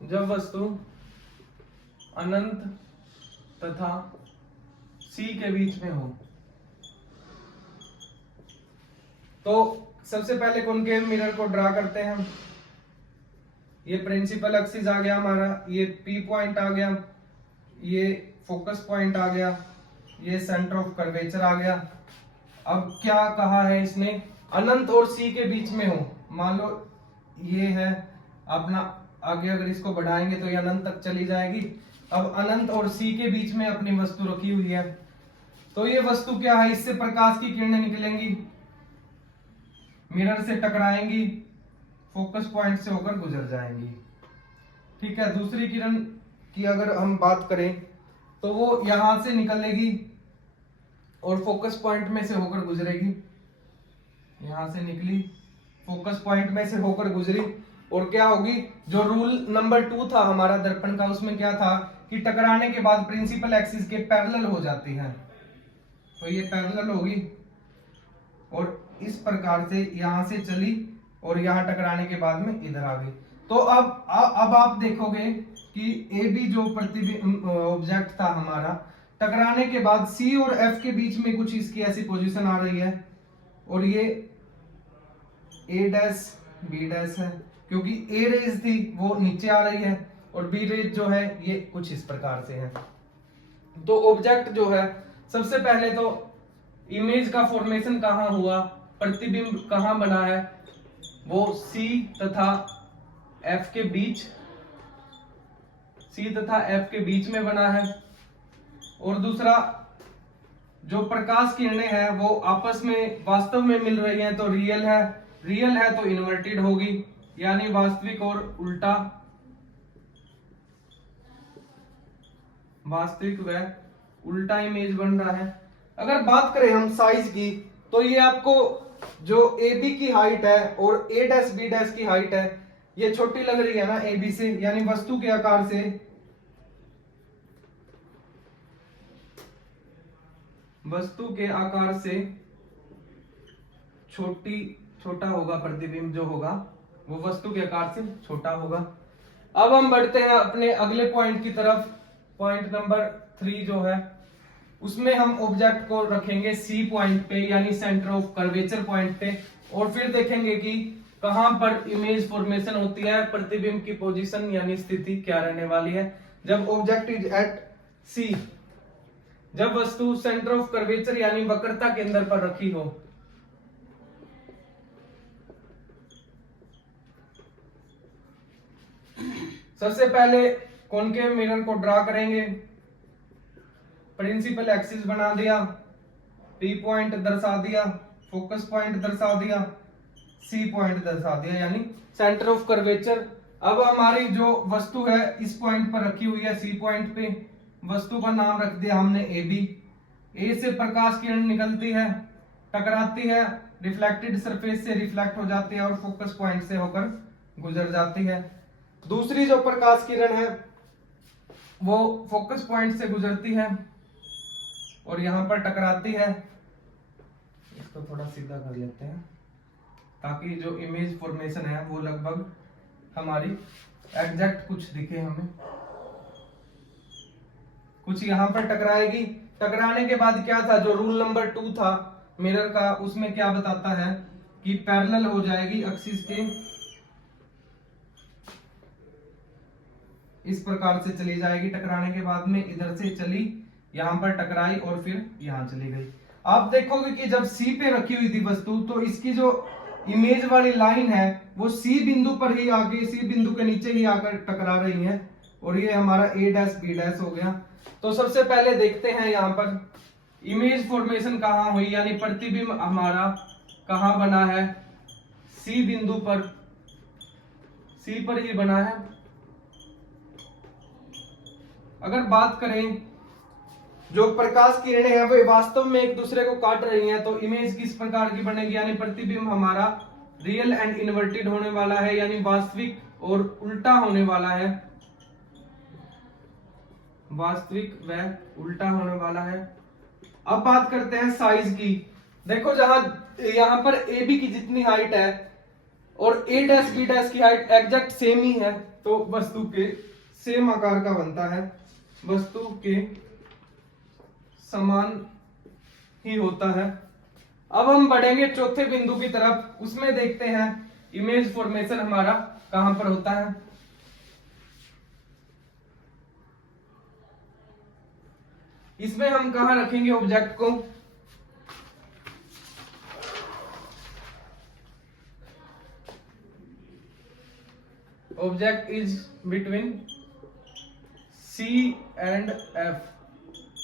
जब वस्तु अनंत तथा सी के बीच में हो, तो सबसे पहले कॉनकेव मिरर को ड्रा करते हैं। ये प्रिंसिपल एक्सिस आ गया हमारा, ये पी पॉइंट आ गया, ये फोकस पॉइंट आ गया, ये सेंटर ऑफ कर्वेचर आ गया। अब क्या कहा है इसने, अनंत और सी के बीच में हो। मान लो ये है अपना, आगे अगर इसको बढ़ाएंगे तो ये अनंत तक चली जाएगी। अब अनंत और सी के बीच में अपनी वस्तु रखी हुई है, तो ये वस्तु क्या है, इससे प्रकाश की किरणें निकलेंगी, मिरर से टकराएंगी, फोकस पॉइंट से होकर गुजर जाएंगी। ठीक है, दूसरी किरण की अगर हम बात करें तो वो यहां से निकलेगी और फोकस पॉइंट में से होकर गुजरेगी, यहां से निकली, फोकस पॉइंट में से होकर गुजरी, और क्या होगी, जो रूल नंबर 2 था हमारा दर्पण का, उसमें क्या था कि टकराने के बाद प्रिंसिपल एक्सिस के पैरेलल हो जाती है, तो ये पैरेलल होगी और इस प्रकार से यहां से चली और यहां टकराने के बाद में इधर आ गई। तो अब आप देखोगे कि ए बी जो प्रतिबिंब ऑब्जेक्ट था हमारा, टकराने के बाद सी और एफ के बीच में कुछ इसकी ऐसी पोजीशन आ रही है, और ये ए डैश बी डैश है, क्योंकि ए रेज थी वो नीचे आ रही है और बी रेज जो है ये कुछ इस प्रकार से है। तो ऑब्जेक्ट जो है, सबसे पहले तो इमेज का फॉर्मेशन कहां हुआ, प्रतिबिंब कहां बना है, वो सी तथा एफ के बीच, सी तथा एफ के बीच में बना है। और दूसरा, जो प्रकाश किरणें हैं वो आपस में वास्तव में मिल रही हैं, तो रियल है, रियल है तो इन्वर्टेड होगी, यानी वास्तविक और उल्टा, वास्तविक व उल्टा इमेज बन रहा है। अगर बात करें हम साइज की, तो ये आपको जो ए बी की हाइट है और ए डैश बी डैश की हाइट है, ये छोटी लग रही है ना ए बी से, यानी वस्तु के आकार से, वस्तु के आकार से छोटा होगा, प्रतिबिंब जो होगा वो वस्तु के आकार से छोटा होगा। अब हम बढ़ते हैं अपने अगले पॉइंट की तरफ, पॉइंट नंबर 3 जो है, उसमें हम ऑब्जेक्ट को रखेंगे सी पॉइंट पे यानी सेंटर ऑफ कर्वेचर पॉइंट पे, और फिर देखेंगे कि कहां पर इमेज फॉर्मेशन होती है, प्रतिबिंब की पोजीशन यानी स्थिति क्या रहने वाली है जब ऑब्जेक्ट इज एट सी, जब वस्तु सेंटर ऑफ कर्वेचर यानी वक्रता केंद्र पर रखी हो। सबसे पहले कॉनकेव मिरर को ड्रा करेंगे, प्रिंसिपल एक्सिस बना दिया, पी पॉइंट दर्शा दिया, फोकस पॉइंट दर्शा दिया, सी पॉइंट दर्शा दिया यानी सेंटर ऑफ कर्वेचर। अब हमारी जो वस्तु है इस पॉइंट पर रखी हुई है सी पॉइंट पे, वस्तु का नाम रख दिया हमने ए बी। ए से प्रकाश किरण निकलती है, टकराती है, रिफ्लेक्टेड सरफेस से रिफ्लेक्ट हो जाती है और फोकस पॉइंट से होकर गुजर जाती है। दूसरी जो प्रकाश किरण है वो फोकस पॉइंट से गुजरती है और यहां पर टकराती है। इसको थोड़ा सीधा कर लेते हैं ताकि जो इमेज फॉर्मेशन है वो लगभग हमारी एग्जैक्ट कुछ दिखे हमें। कुछ यहां पर टकराएगी, टकराने के बाद क्या था, जो रूल नंबर 2 था मिरर का, उसमें क्या बताता है कि पैरेलल हो जाएगी एक्सिस के, इस प्रकार से चली जाएगी। टकराने के बाद में इधर से चली, यहां पर टकराई और फिर यहां चली गई। आप देखोगे कि जब सी पे रखी हुई थी वस्तु, तो इसकी जो इमेज वाली लाइन है वो सी बिंदु पर ही आके, सी बिंदु के नीचे ही आकर टकरा रही है और ये हमारा ए डैश बी डैश हो गया। तो सबसे पहले देखते हैं यहाँ पर इमेज फॉर्मेशन कहाँ हुई, यानी प्रतिबिंब हमारा कहाँ बना है, सी बिंदु पर, सी पर ही बना है। अगर बात करें जो प्रकाश किरणें हैं वो वास्तव में एक दूसरे को काट रही हैं, तो इमेज किस प्रकार की बनेगी, यानी प्रतिबिंब हमारा रियल एंड इन्वर्टेड होने वाला है, यानी वास्तविक और उल्टा होने वाला है, वास्तविक व उल्टा होने वाला है। अब बात करते हैं साइज की। देखो जहां यहां पर ए बी की जितनी हाइट है और ए डैश बी डैश की हाइट एग्जैक्ट सेम ही है, तो वस्तु के सेम आकार का बनता है, वस्तु के समान ही होता है। अब हम बढ़ेंगे चौथे बिंदु की तरफ, उसमें देखते हैं इमेज फॉर्मेशन हमारा कहां पर होता है। इसमें हम कहां रखेंगे ऑब्जेक्ट को, object is between C and F,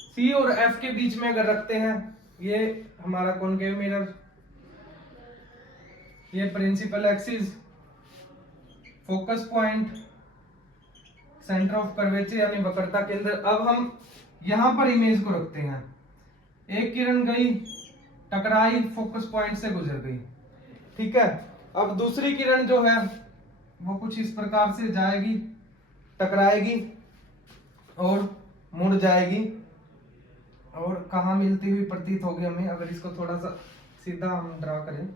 C और एफ के बीच में अगर रखते हैं, ये हमारा कॉनकेव मिरर, ये principal axis, focus point, centre of curvature यानी वक्रता केंद्र। अब हम यहां पर इमेज को रखते हैं, एक किरण गई, टकराई, फोकस पॉइंट से गुजर गई, ठीक है। अब दूसरी किरण जो है वो कुछ इस प्रकार से जाएगी, टकराएगी और मुड़ जाएगी और कहां मिलती हुई प्रतीत होगी हमें, अगर इसको थोड़ा सा सीधा हम ड्रा करें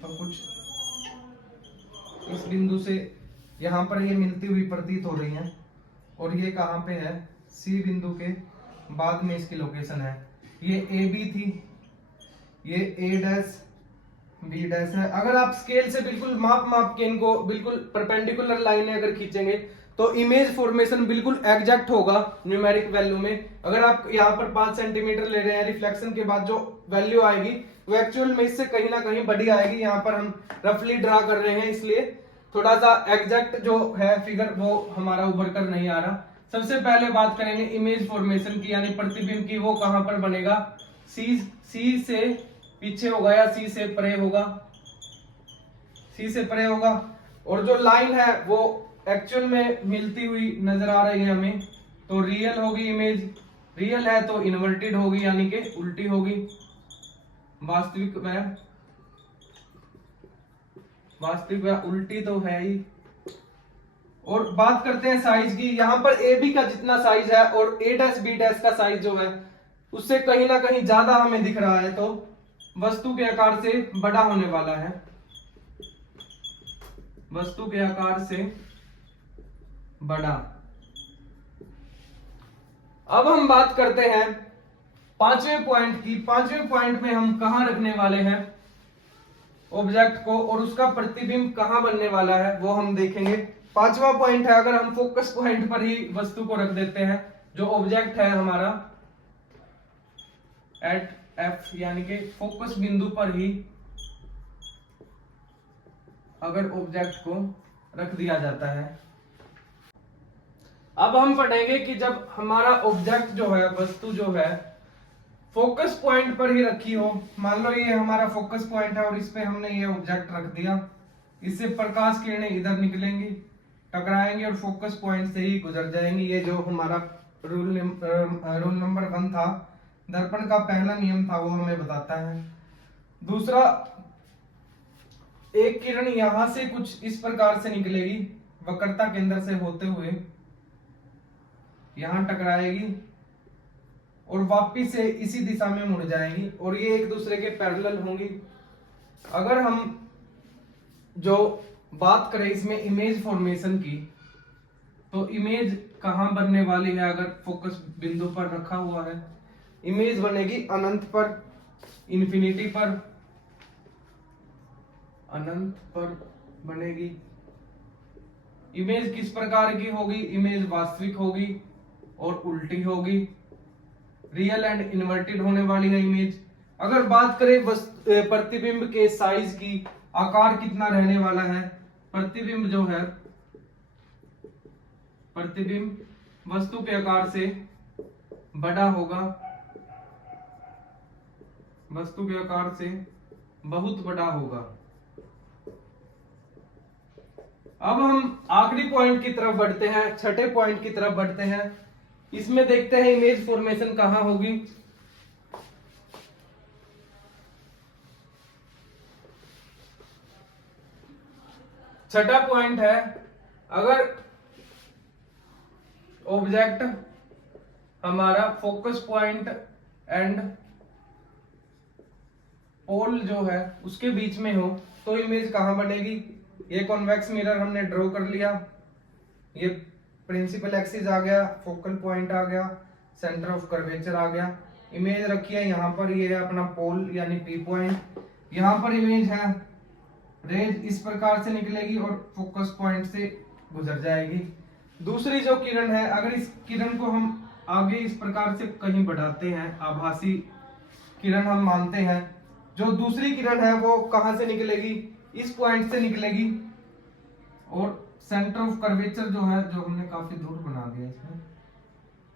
तो कुछ इस बिंदु से यहां पर ये मिलती हुई प्रतीत हो रही है और ये कहां पे है, सी बिंदु के बाद में इसकी लोकेशन है। ये ए बी थी, ये ए डैश बी डैश है। अगर आप स्केल से बिल्कुल माप के इनको बिल्कुल परपेंडिकुलर लाइनें अगर खींचेंगे तो इमेज फॉर्मेशन बिल्कुल एग्जैक्ट होगा न्यूमेरिक वैल्यू में। अगर आप यहाँ पर 5 सेंटीमीटर ले रहे हैं, रिफ्लेक्शन के बाद जो वैल्यू आएगी वो एक्चुअल में इससे कहीं ना कहीं बड़ी आएगी। यहाँ पर हम रफली ड्रा कर रहे हैं, इसलिए थोड़ा सा एग्जैक्ट जो है फिगर वो हमारा उभर कर नहीं आ रहा। सबसे पहले बात करेंगे इमेज फॉर्मेशन की, यानी प्रतिबिंब की, वो कहां पर बनेगा, सी से पीछे होगा या सी से परे होगा, सी से परे होगा। और जो लाइन है वो एक्चुअल में मिलती हुई नजर आ रही है हमें, तो रियल होगी इमेज, रियल है तो इन्वर्टेड होगी यानी कि उल्टी होगी, वास्तविक व उल्टी तो है ही। और बात करते हैं साइज की, यहां पर ए बी का जितना साइज है और ए डैश बी डैश का साइज जो है उससे कहीं ना कहीं ज्यादा हमें दिख रहा है, तो वस्तु के आकार से बड़ा होने वाला है। वस्तु के आकार से बड़ा। अब हम बात करते हैं पांचवें पॉइंट की। पांचवें पॉइंट में हम कहां रखने वाले हैं ऑब्जेक्ट को, और उसका प्रतिबिंब कहां बनने वाला है वो हम देखेंगे। पांचवा पॉइंट है, अगर हम फोकस पॉइंट पर ही वस्तु को रख देते हैं, जो ऑब्जेक्ट है हमारा एट एफ यानी कि फोकस बिंदु पर ही अगर ऑब्जेक्ट को रख दिया जाता है। अब हम पढ़ेंगे कि जब हमारा ऑब्जेक्ट जो है, वस्तु जो है, फोकस पॉइंट पर ही रखी हो। मान लो ये हमारा फोकस पॉइंट है और इस पे हमने ये ऑब्जेक्ट रख दिया, इससे प्रकाश किरणें इधर निकलेंगी, टकराएंगी और फोकस पॉइंट से ही गुजर जाएंगी। ये जो हमारा रूल नंबर 1 था, दर्पण का पहला नियम था, वो हमें बताता है। दूसरा, एक किरण यहां से कुछ इस प्रकार से निकलेगी, वक्रता केंद्र से होते हुए यहां टकराएगी और वापिस से इसी दिशा में मुड़ जाएगी, और ये एक दूसरे के पैरेलल होंगी। अगर हम जो बात करें इसमें इमेज फॉर्मेशन की, तो इमेज कहां बनने वाली है? अगर फोकस बिंदु पर रखा हुआ है, इमेज बनेगी अनंत पर, इन्फिनिटी पर, अनंत पर बनेगी। इमेज किस प्रकार की होगी? इमेज वास्तविक होगी और उल्टी होगी, रियल एंड इन्वर्टेड होने वाली है इमेज। अगर बात करें प्रतिबिंब के साइज की, आकार कितना रहने वाला है, प्रतिबिंब जो है, प्रतिबिंब वस्तु के आकार से बड़ा होगा, वस्तु के आकार से बहुत बड़ा होगा। अब हम आखिरी पॉइंट की तरफ बढ़ते हैं, छठे पॉइंट की तरफ बढ़ते हैं। इसमें देखते हैं इमेज फॉर्मेशन कहां होगी। छठा पॉइंट है, अगर ऑब्जेक्ट हमारा फोकस पॉइंट एंड पोल जो है उसके बीच में हो, तो इमेज कहां बनेगी? ये कॉन्वेक्स मिरर हमने ड्रॉ कर लिया, ये प्रिंसिपल एक्सिस आ गया, फोकल पॉइंट आ गया, सेंटर ऑफ कर्वेचर आ गया, इमेज रखी है यहाँ पर, ये है अपना पोल यानी पी पॉइंट। यहाँ पर इमेज है, रेज इस प्रकार से निकलेगी और फोकस पॉइंट से गुजर जाएगी। दूसरी जो किरण है, अगर इस किरण को हम आगे इस प्रकार से कहीं बढ़ाते हैं, आभासी किरण हम मानते हैं, जो दूसरी किरण है वो कहां से निकलेगी? इस पॉइंट से निकलेगी, और सेंटर ऑफ कर्वेचर जो है, जो हमने काफी दूर बना दिया इसमें,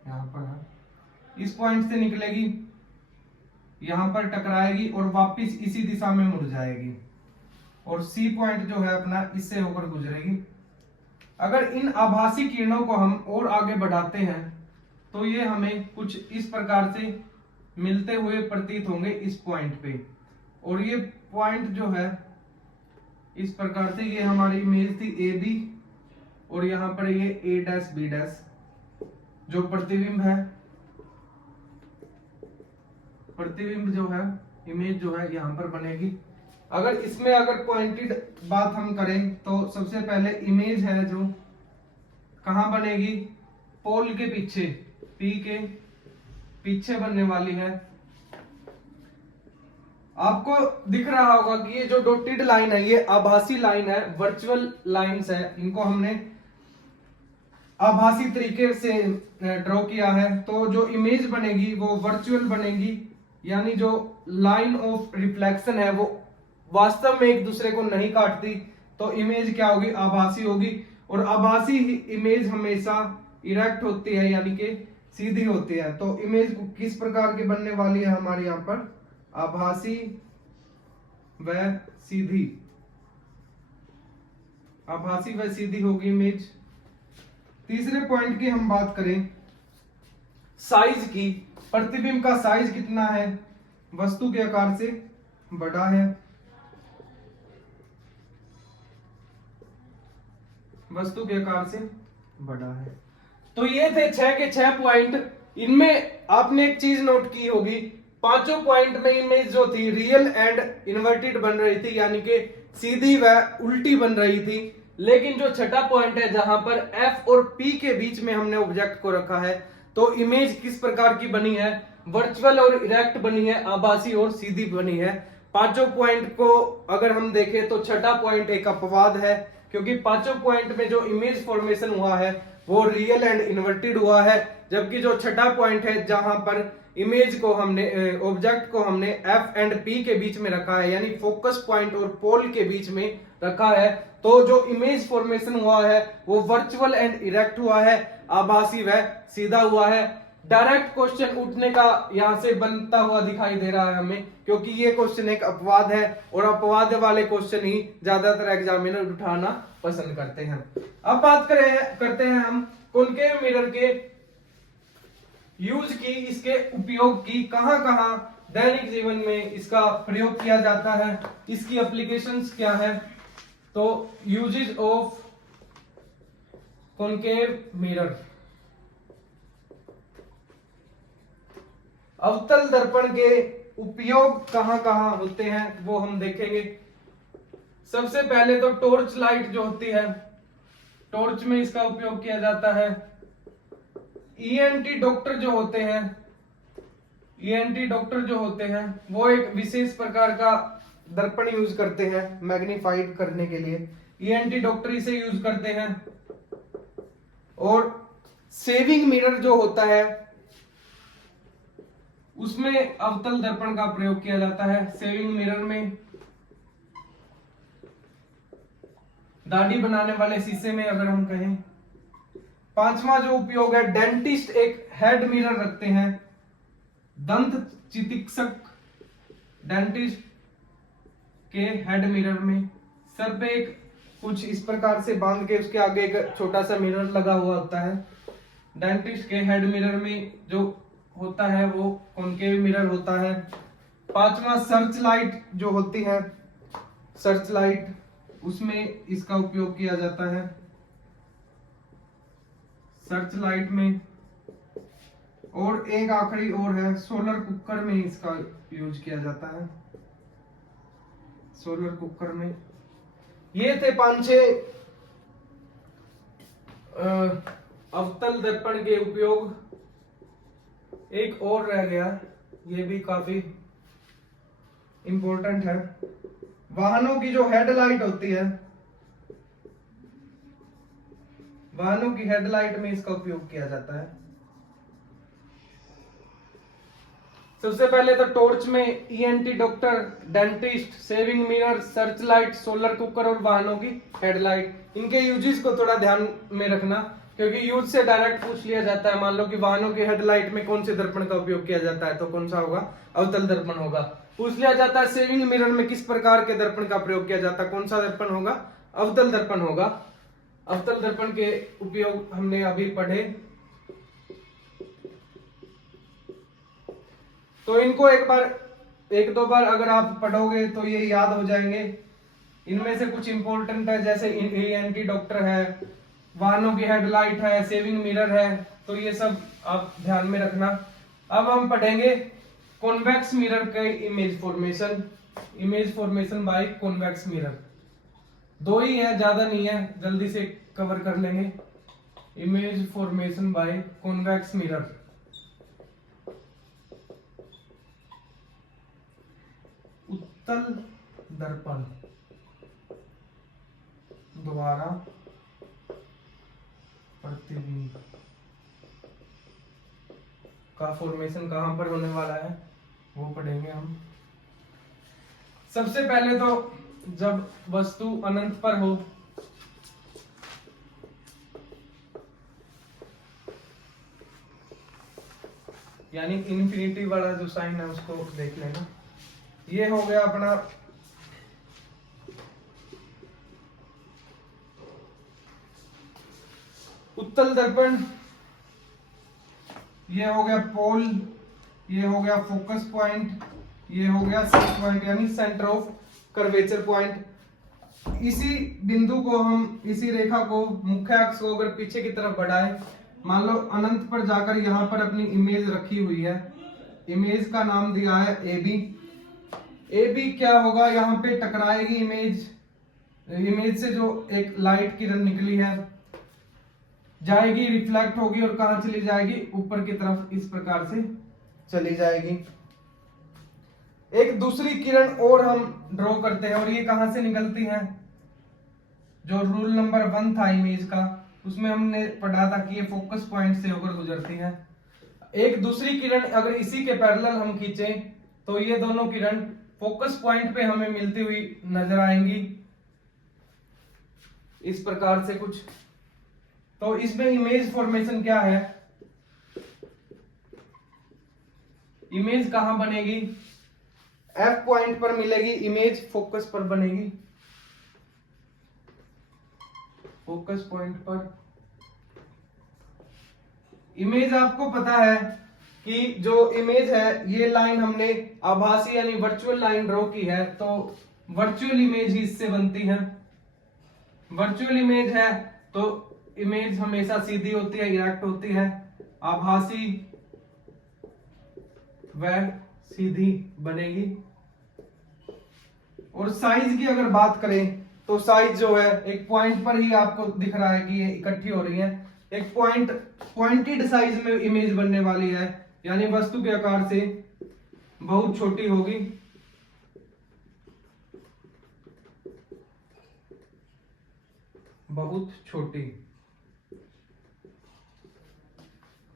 यहाँ पर है, इस पॉइंट से निकलेगी, यहाँ पर टकराएगी और वापस इसी दिशा में मुड़ जाएगी, और सी पॉइंट जो है अपना इससे होकर गुजरेगी। अगर इन आभासी किरणों को हम और आगे बढ़ाते हैं, तो ये हमें कुछ इस प्रकार से मिलते हुए प्रतीत होंगे इस पॉइंट पे, और ये पॉइंट जो है इस प्रकार से, ये हमारी इमेज थी ए बी, और यहाँ पर ये ए डैश बी डैश जो प्रतिबिंब है, प्रतिबिंब जो है, इमेज जो है यहाँ पर बनेगी। अगर इसमें अगर पॉइंटेड बात हम करें, तो सबसे पहले इमेज है जो कहां बनेगी? पोल के पीछे, पी के पीछे बनने वाली है। आपको दिख रहा होगा कि ये जो डॉटेड लाइन है, ये आभासी लाइन है, वर्चुअल लाइंस है, इनको हमने आभासी तरीके से ड्रॉ किया है। तो जो इमेज बनेगी वो वर्चुअल बनेगी, यानी जो लाइन ऑफ रिफ्लेक्शन है वो वास्तव में एक दूसरे को नहीं काटती, तो इमेज क्या होगी? आभासी होगी। और आभासी इमेज हमेशा इरेक्ट होती है, यानी कि सीधी होती है। तो इमेज किस प्रकार की बनने वाली है हमारे यहाँ पर? आभासी व सीधी, आभासी व सीधी होगी इमेज। तीसरे पॉइंट की हम बात करें साइज की, प्रतिबिंब का साइज कितना है? वस्तु के आकार से बड़ा है, वस्तु के आकार से बड़ा है। तो ये थे 6 के 6 पॉइंट। इनमें आपने एक चीज नोट की होगी, पांचों पॉइंट में इमेज जो थी रियल एंड इन्वर्टेड बन रही थी, यानी कि सीधी व उल्टी बन रही थी। लेकिन जो छठा पॉइंट है जहां पर F और P के बीच में हमने ऑब्जेक्ट को रखा है, तो इमेज किस प्रकार की बनी है, वर्चुअल और इरेक्ट बनी है, आभासी और सीधी बनी है। पांचों पॉइंट को अगर हम देखें तो छठा पॉइंट एक अपवाद है, क्योंकि पांचों पॉइंट में जो इमेज फॉर्मेशन हुआ है वो रियल एंड इन्वर्टेड हुआ है, जबकि जो छठा पॉइंट है जहां पर इमेज को हमने ऑब्जेक्ट को हमने एफ एंड पी के बीच में रखा है, यानी फोकस पॉइंट और पोल के बीच में रखा है, तो जो इमेज फॉर्मेशन हुआ है वो वर्चुअल एंड इरेक्ट हुआ है, आभासी व सीधा हुआ है। डायरेक्ट क्वेश्चन उठने का यहां से बनता हुआ दिखाई दे रहा है हमें, क्योंकि ये क्वेश्चन एक अपवाद है और अपवाद वाले क्वेश्चन ही ज्यादातर एग्जामिनर उठाना पसंद करते हैं। अब बात करते हैं हम कॉनकेव मिरर के यूज की, इसके उपयोग की, कहां कहां दैनिक जीवन में इसका प्रयोग किया जाता है, इसकी एप्लीकेशंस क्या है। तो यूजेस ऑफ कॉनकेव मिरर, अवतल दर्पण के उपयोग कहां कहां होते हैं वो हम देखेंगे। सबसे पहले तो टॉर्च लाइट जो होती है, टॉर्च में इसका उपयोग किया जाता है। ईएनटी डॉक्टर जो होते हैं, ईएनटी डॉक्टर जो होते हैं वो एक विशेष प्रकार का दर्पण यूज करते हैं मैग्नीफाइड करने के लिए, ईएनटी डॉक्टर इसे यूज करते हैं। और सेविंग मिरर जो होता है उसमें अवतल दर्पण का प्रयोग किया जाता है। सेविंग मिरर में दाढ़ी बनाने वाले शीशे में अगर हम कहें। पांचवा जो उपयोग है, डेंटिस्ट एक हेड मिरर रखते हैं, दंत चिकित्सक डेंटिस्ट के हेड मिरर में सर पे एक कुछ इस प्रकार से बांध के उसके आगे एक छोटा सा मिरर लगा हुआ होता है। डेंटिस्ट के हेड मिरर में जो होता है वो कॉनकेव मिरर होता है। पांचवा सर्च लाइट जो होती है, सर्च लाइट, उसमें इसका उपयोग किया जाता है, सर्च लाइट में। और एक आखिरी और है, सोलर कुकर में इसका यूज किया जाता है, सोलर कुकर में। ये थे 5-6 अवतल दर्पण के उपयोग। एक और रह गया, ये भी काफी इंपॉर्टेंट है। वाहनों की जो हेडलाइट होती है, वाहनों की हेडलाइट में इसका उपयोग किया जाता है। सबसे पहले तो टॉर्च में ENT doctor, dentist, saving mirror, search light, solar cooker और वाहनों की हेडलाइट, इनके यूजेस को थोड़ा ध्यान में रखना, क्योंकि यूज से डायरेक्ट पूछ लिया जाता है। मान लो कि वाहनों की हेडलाइट में कौन से दर्पण का उपयोग किया जाता है, तो कौन सा होगा, अवतल दर्पण होगा। पूछ लिया जाता है सेविंग मिरर में किस प्रकार के दर्पण का प्रयोग किया जाता है, कौन सा दर्पण होगा, अवतल दर्पण होगा। अवतल दर्पण के उपयोग हमने अभी पढ़े, तो इनको एक दो बार अगर आप पढ़ोगे तो ये याद हो जाएंगे। इनमें से कुछ इंपॉर्टेंट है, जैसे ईएनटी डॉक्टर है, वाहनों की हेडलाइट है, सेविंग मिरर है, तो ये सब आप ध्यान में रखना। अब हम पढ़ेंगे कॉन्वेक्स मिरर के image formation, image formation by convex mirror. 2 ही है, ज्यादा नहीं है, जल्दी से कवर कर लेंगे। Image formation by convex mirror. उत्तल दर्पण द्वारा प्रतिबिंब का फॉर्मेशन कहां पर होने वाला है वो पढ़ेंगे हम। सबसे पहले तो जब वस्तु अनंत पर हो, यानी इन्फिनिटी वाला जो साइन है उसको देख लेना। ये हो गया अपना उत्तल दर्पण, ये हो गया पोल, ये हो गया फोकस पॉइंट, ये हो गया सेट पॉइंट यानी सेंटर ऑफ कर्वेचर पॉइंट। इसी बिंदु को हम, इसी रेखा को, मुख्य अक्ष को अगर पीछे की तरफ बढ़ाए, मान लो अनंत पर जाकर यहां पर अपनी इमेज रखी हुई है, इमेज का नाम दिया है ए बी। ए बी क्या होगा, यहाँ पे टकराएगी इमेज, इमेज से जो एक लाइट किरण निकली है जाएगी, रिफ्लेक्ट होगी और कहां चली जाएगी, ऊपर की तरफ इस प्रकार से चली जाएगी। एक दूसरी किरण और हम ड्रॉ करते हैं और ये कहां से निकलती है, जो रूल नंबर 1 था इमेज का, उसमें हमने पढ़ा था कि ये फोकस पॉइंट से होकर गुजरती है। एक दूसरी किरण अगर इसी के पैरेलल हम खींचें तो ये दोनों किरण फोकस पॉइंट पे हमें मिलती हुई नजर आएंगी इस प्रकार से कुछ। तो इसमें इमेज फॉर्मेशन क्या है, इमेज कहां बनेगी, एफ पॉइंट पर मिलेगी इमेज, फोकस पर बनेगी, फोकस पॉइंट पर इमेज। आपको पता है कि जो इमेज है ये लाइन हमने आभासी यानी वर्चुअल लाइन ड्रॉ की है, तो वर्चुअल इमेज ही इससे बनती है। वर्चुअल इमेज है तो इमेज हमेशा सीधी होती है, इरेक्ट होती है, आभासी वह सीधी बनेगी। और साइज की अगर बात करें तो साइज जो है एक पॉइंट पर ही आपको दिख रहा है कि ये इकट्ठी हो रही है, एक पॉइंटेड साइज में इमेज बनने वाली है, यानी वस्तु के आकार से बहुत छोटी होगी। बहुत छोटी।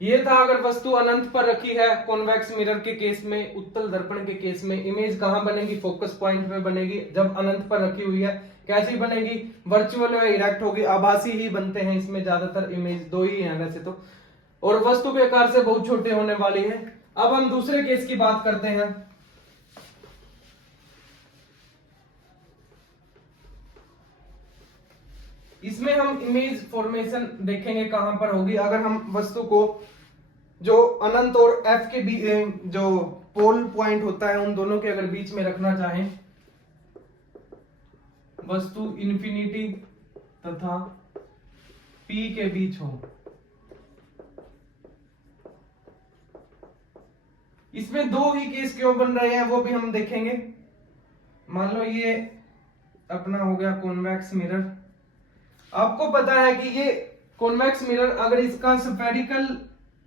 ये था अगर वस्तु अनंत पर रखी है कॉन्वेक्स मिरर के केस में, उत्तल दर्पण के केस में इमेज कहां बनेगी, फोकस पॉइंट पे बनेगी। जब अनंत पर रखी हुई है कैसी बनेगी, वर्चुअल या इरेक्ट होगी, आभासी ही बनते हैं इसमें ज्यादातर, इमेज दो ही हैं वैसे तो, और वस्तु के आकार से बहुत छोटे होने वाली है। अब हम दूसरे केस की बात करते हैं। इसमें हम इमेज फॉर्मेशन देखेंगे कहां पर होगी, अगर हम वस्तु को जो अनंत और एफ के बीच जो पोल पॉइंट होता है उन दोनों के अगर बीच में रखना चाहें, वस्तु इन्फिनिटी तथा पी के बीच हो, इसमें दो ही केस क्यों बन रहे हैं वो भी हम देखेंगे। मान लो ये अपना हो गया कॉन्वेक्स मिरर, आपको पता है कि ये कॉन्वेक्स मिरर अगर इसका स्फेरिकल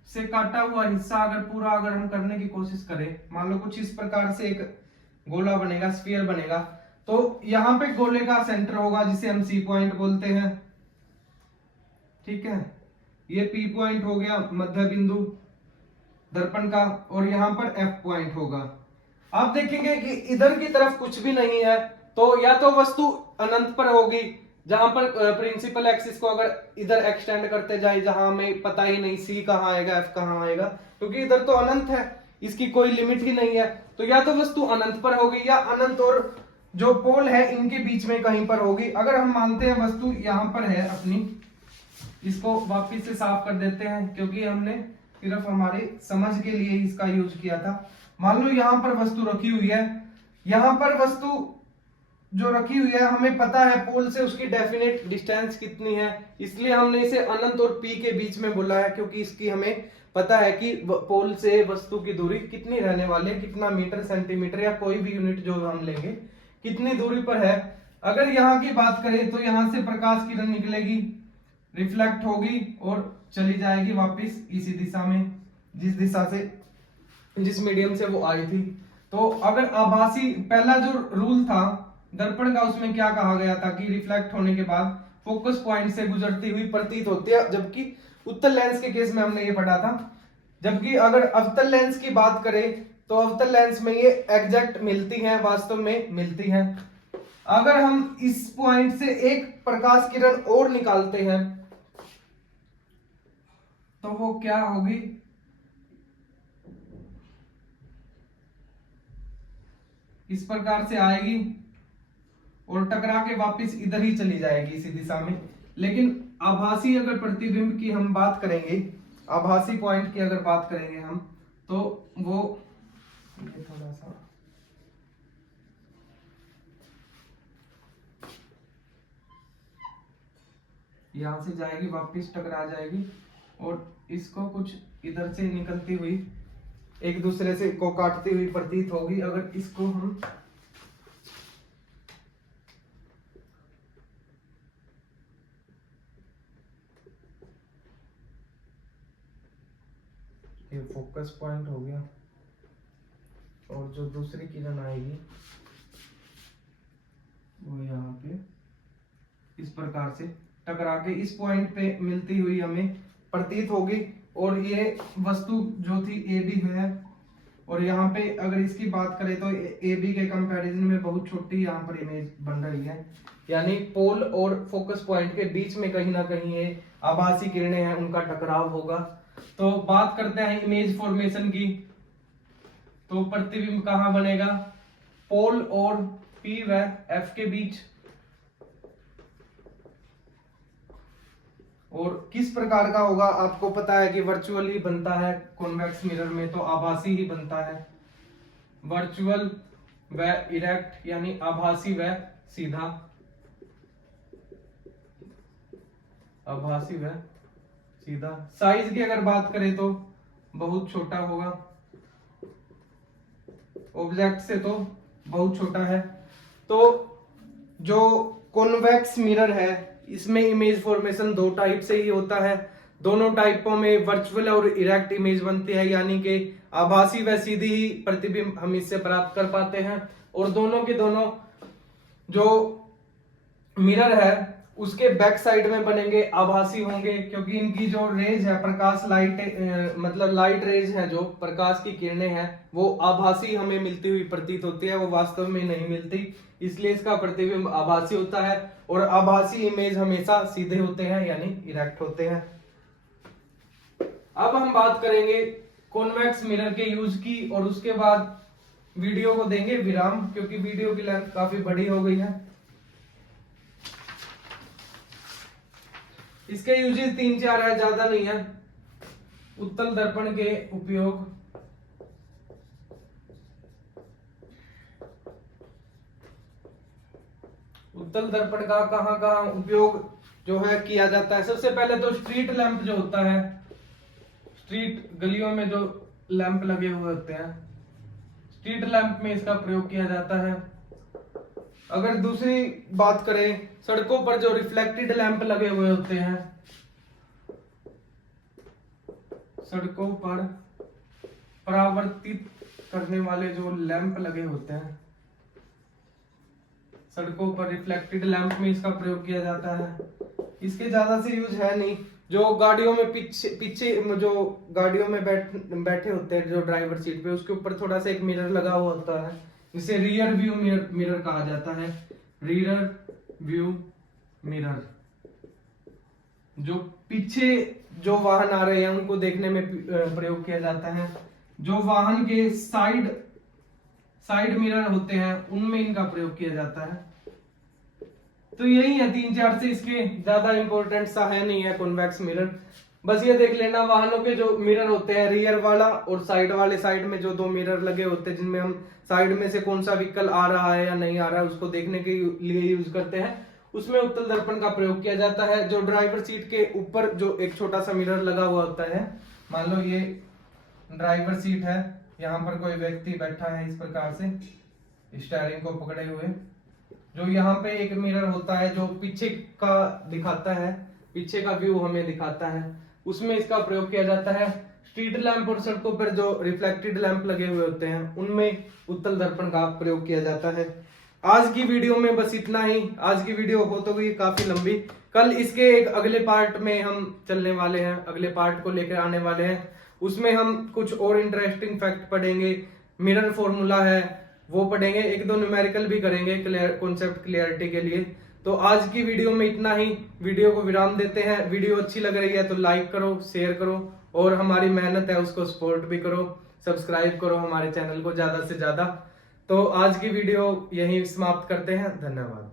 से काटा हुआ हिस्सा अगर पूरा अगर हम करने की कोशिश करें, मान लो कुछ इस प्रकार से एक गोला बनेगा, स्फीयर बनेगा, तो यहां पे गोले का सेंटर होगा जिसे हम सी पॉइंट बोलते हैं, ठीक है। ये पी पॉइंट हो गया मध्य बिंदु दर्पण का, और यहां पर एफ पॉइंट होगा। आप देखेंगे कि इधर की तरफ कुछ भी नहीं है, तो या तो वस्तु अनंत पर होगी, जहां पर प्रिंसिपल एक्सिस को अगर इधर एक्सटेंड करते जाए, जहां हमें पता ही नहीं सी कहां आएगा एफ कहां आएगा, क्योंकि इधर तो अनंत है, इसकी कोई लिमिट ही नहीं है, तो या तो वस्तु अनंत पर होगी या अनंत और जो पोल है इनके बीच में कहीं पर होगी। अगर हम मानते हैं वस्तु यहां पर है अपनी, इसको वापिस से साफ कर देते हैं क्योंकि हमने सिर्फ हमारी समझ के लिए इसका यूज किया था। मान लो यहां पर वस्तु रखी हुई है, यहां पर वस्तु जो रखी हुई है हमें पता है पोल से उसकी डेफिनेट डिस्टेंस कितनी है, इसलिए हमने इसे अनंत और पी के बीच में बोला है, क्योंकि इसकी हमें पता है कि पोल से वस्तु की दूरी कितनी रहने वाली है, कितना मीटर सेंटीमीटर या कोई भी यूनिट जो हम लेंगे कितनी दूरी पर है। अगर यहाँ की बात करें तो यहां से प्रकाश किरण निकलेगी, रिफ्लेक्ट होगी और चली जाएगी वापस इसी दिशा में, जिस दिशा से जिस मीडियम से वो आई थी। तो अगर आभासी पहला जो रूल था दर्पण का, उसमें क्या कहा गया था कि रिफ्लेक्ट होने के बाद फोकस पॉइंट से गुजरती हुई प्रतीत होती है, जबकि उत्तल लेंस के केस में हमने ये पढ़ा था। जबकि अगर अवतल लेंस की बात करें तो अवतल लेंस में ये एग्जैक्ट मिलती हैं, वास्तव में मिलती हैं। अगर हम इस पॉइंट से एक प्रकाश किरण और निकालते हैं तो वो क्या होगी, इस प्रकार से आएगी और टकरा के वापस इधर ही चली जाएगी इसी दिशा में। लेकिन आभासी अगर प्रतिबिंब की हम बात करेंगे, आभासी पॉइंट की अगर बात करेंगे हम, तो वो ये थोड़ा सा यहां से जाएगी वापस टकरा जाएगी और इसको कुछ इधर से निकलती हुई एक दूसरे से को काटती हुई प्रतीत होगी। अगर इसको हम फोकस पॉइंट हो गया, और जो दूसरी किरण आएगी वो यहाँ पे इस प्रकार से टकरा के इस पॉइंट पे मिलती हुई हमें प्रतीत होगी। और ये वस्तु जो थी ए बी है, और यहाँ पे अगर इसकी बात करें तो ए बी के कंपैरिजन में बहुत छोटी यहाँ पर इमेज बन रही है, यानी पोल और फोकस पॉइंट के बीच में कहीं ना कहीं ये आभासी किरणें हैं, उनका टकराव होगा। तो बात करते हैं इमेज फॉर्मेशन की। तो प्रतिबिंब कहाँ बनेगा? पोल और पी व एफ के बीच। और किस प्रकार का होगा? आपको पता है कि वर्चुअल ही बनता है, कॉन्वेक्स मिरर में तो आभासी ही बनता है। वर्चुअल व इरेक्ट यानी आभासी व सीधा, आभासी व सीधा। साइज की अगर बात करें तो बहुत छोटा होगा, ऑब्जेक्ट से तो बहुत छोटा है। तो जो कॉन्वेक्स मिरर है इसमें इमेज फॉर्मेशन दो टाइप से ही होता है। दोनों टाइपों में वर्चुअल और इरेक्ट इमेज बनती है, यानी कि आभासी व सीधी ही प्रतिबिंब हम इससे प्राप्त कर पाते हैं। और दोनों के दोनों जो मिरर है उसके बैक साइड में बनेंगे आभासी होंगे, क्योंकि इनकी जो रेज है प्रकाश लाइट मतलब लाइट रेज है, जो प्रकाश की किरणें हैं वो आभासी हमें मिलती हुई प्रतीत होती है, वो वास्तव में नहीं मिलती, इसलिए इसका प्रतिबिंब आभासी होता है। और आभासी इमेज हमेशा सीधे होते हैं यानी इरेक्ट होते हैं। अब हम बात करेंगे कॉन्वेक्स मिरर के यूज की, और उसके बाद वीडियो को देंगे विराम, क्योंकि वीडियो की लेंथ काफी बड़ी हो गई है। इसके यूजेस 3-4 है, ज्यादा नहीं है। उत्तल दर्पण के उपयोग, उत्तल दर्पण का कहां कहां उपयोग जो है किया जाता है? सबसे पहले तो स्ट्रीट लैंप जो होता है, स्ट्रीट गलियों में जो लैंप लगे हुए होते हैं, स्ट्रीट लैंप में इसका प्रयोग किया जाता है। अगर दूसरी बात करें, सड़कों पर जो रिफ्लेक्टेड लैंप लगे हुए होते हैं, सड़कों पर परावर्तित करने वाले जो लैंप लगे होते हैं, सड़कों पर रिफ्लेक्टेड लैंप में इसका प्रयोग किया जाता है। इसके ज्यादा से यूज है नहीं। जो गाड़ियों में पीछे जो गाड़ियों में बैठे होते हैं जो ड्राइवर सीट पे, उसके ऊपर थोड़ा सा एक मिरर लगा हुआ होता है, इसे रियर व्यू मिरर कहा जाता है। रियर व्यू मिरर, जो पीछे जो वाहन आ रहे हैं उनको देखने में प्रयोग किया जाता है। जो वाहन के साइड मिरर होते हैं उनमें इनका प्रयोग किया जाता है। तो यही है 3-4 से, इसके ज्यादा इंपॉर्टेंट सा है नहीं है कॉन्वेक्स मिरर। बस ये देख लेना, वाहनों के जो मिरर होते हैं रियर वाला और साइड वाले, साइड में जो 2 मिरर लगे होते हैं जिनमें हम साइड में से कौन सा व्हीकल आ रहा है या नहीं आ रहा है उसको देखने के लिए यूज करते हैं, उसमें उत्तल दर्पण का प्रयोग किया जाता है। जो ड्राइवर सीट के ऊपर जो एक छोटा सा मिरर लगा हुआ होता है, मान लो ये ड्राइवर सीट है, यहाँ पर कोई व्यक्ति बैठा है इस प्रकार से स्टीयरिंग को पकड़े हुए, जो यहाँ पे एक मिरर होता है जो पीछे का दिखाता है, पीछे का व्यू हमें दिखाता है, उसमें इसका प्रयोग किया जाता है। स्ट्रीट लैंप और सड़कों पर जो रिफ्लेक्टेड लैंप लगे हुए होते हैं उनमें उत्तल दर्पण का प्रयोग किया जाता है। आज की वीडियो में बस इतना ही। आज की वीडियो हो तो गई काफी लंबी, कल इसके एक अगले पार्ट में हम चलने वाले हैं, अगले पार्ट को लेकर आने वाले हैं। उसमें हम कुछ और इंटरेस्टिंग फैक्ट पढ़ेंगे, मिरर फॉर्मूला है वो पढ़ेंगे, 1-2 न्यूमेरिकल भी करेंगे कॉन्सेप्ट क्लियरिटी के लिए। तो आज की वीडियो में इतना ही, वीडियो को विराम देते हैं। वीडियो अच्छी लग रही है तो लाइक करो, शेयर करो, और हमारी मेहनत है उसको सपोर्ट भी करो, सब्सक्राइब करो हमारे चैनल को ज्यादा से ज्यादा। तो आज की वीडियो यहीं समाप्त करते हैं, धन्यवाद।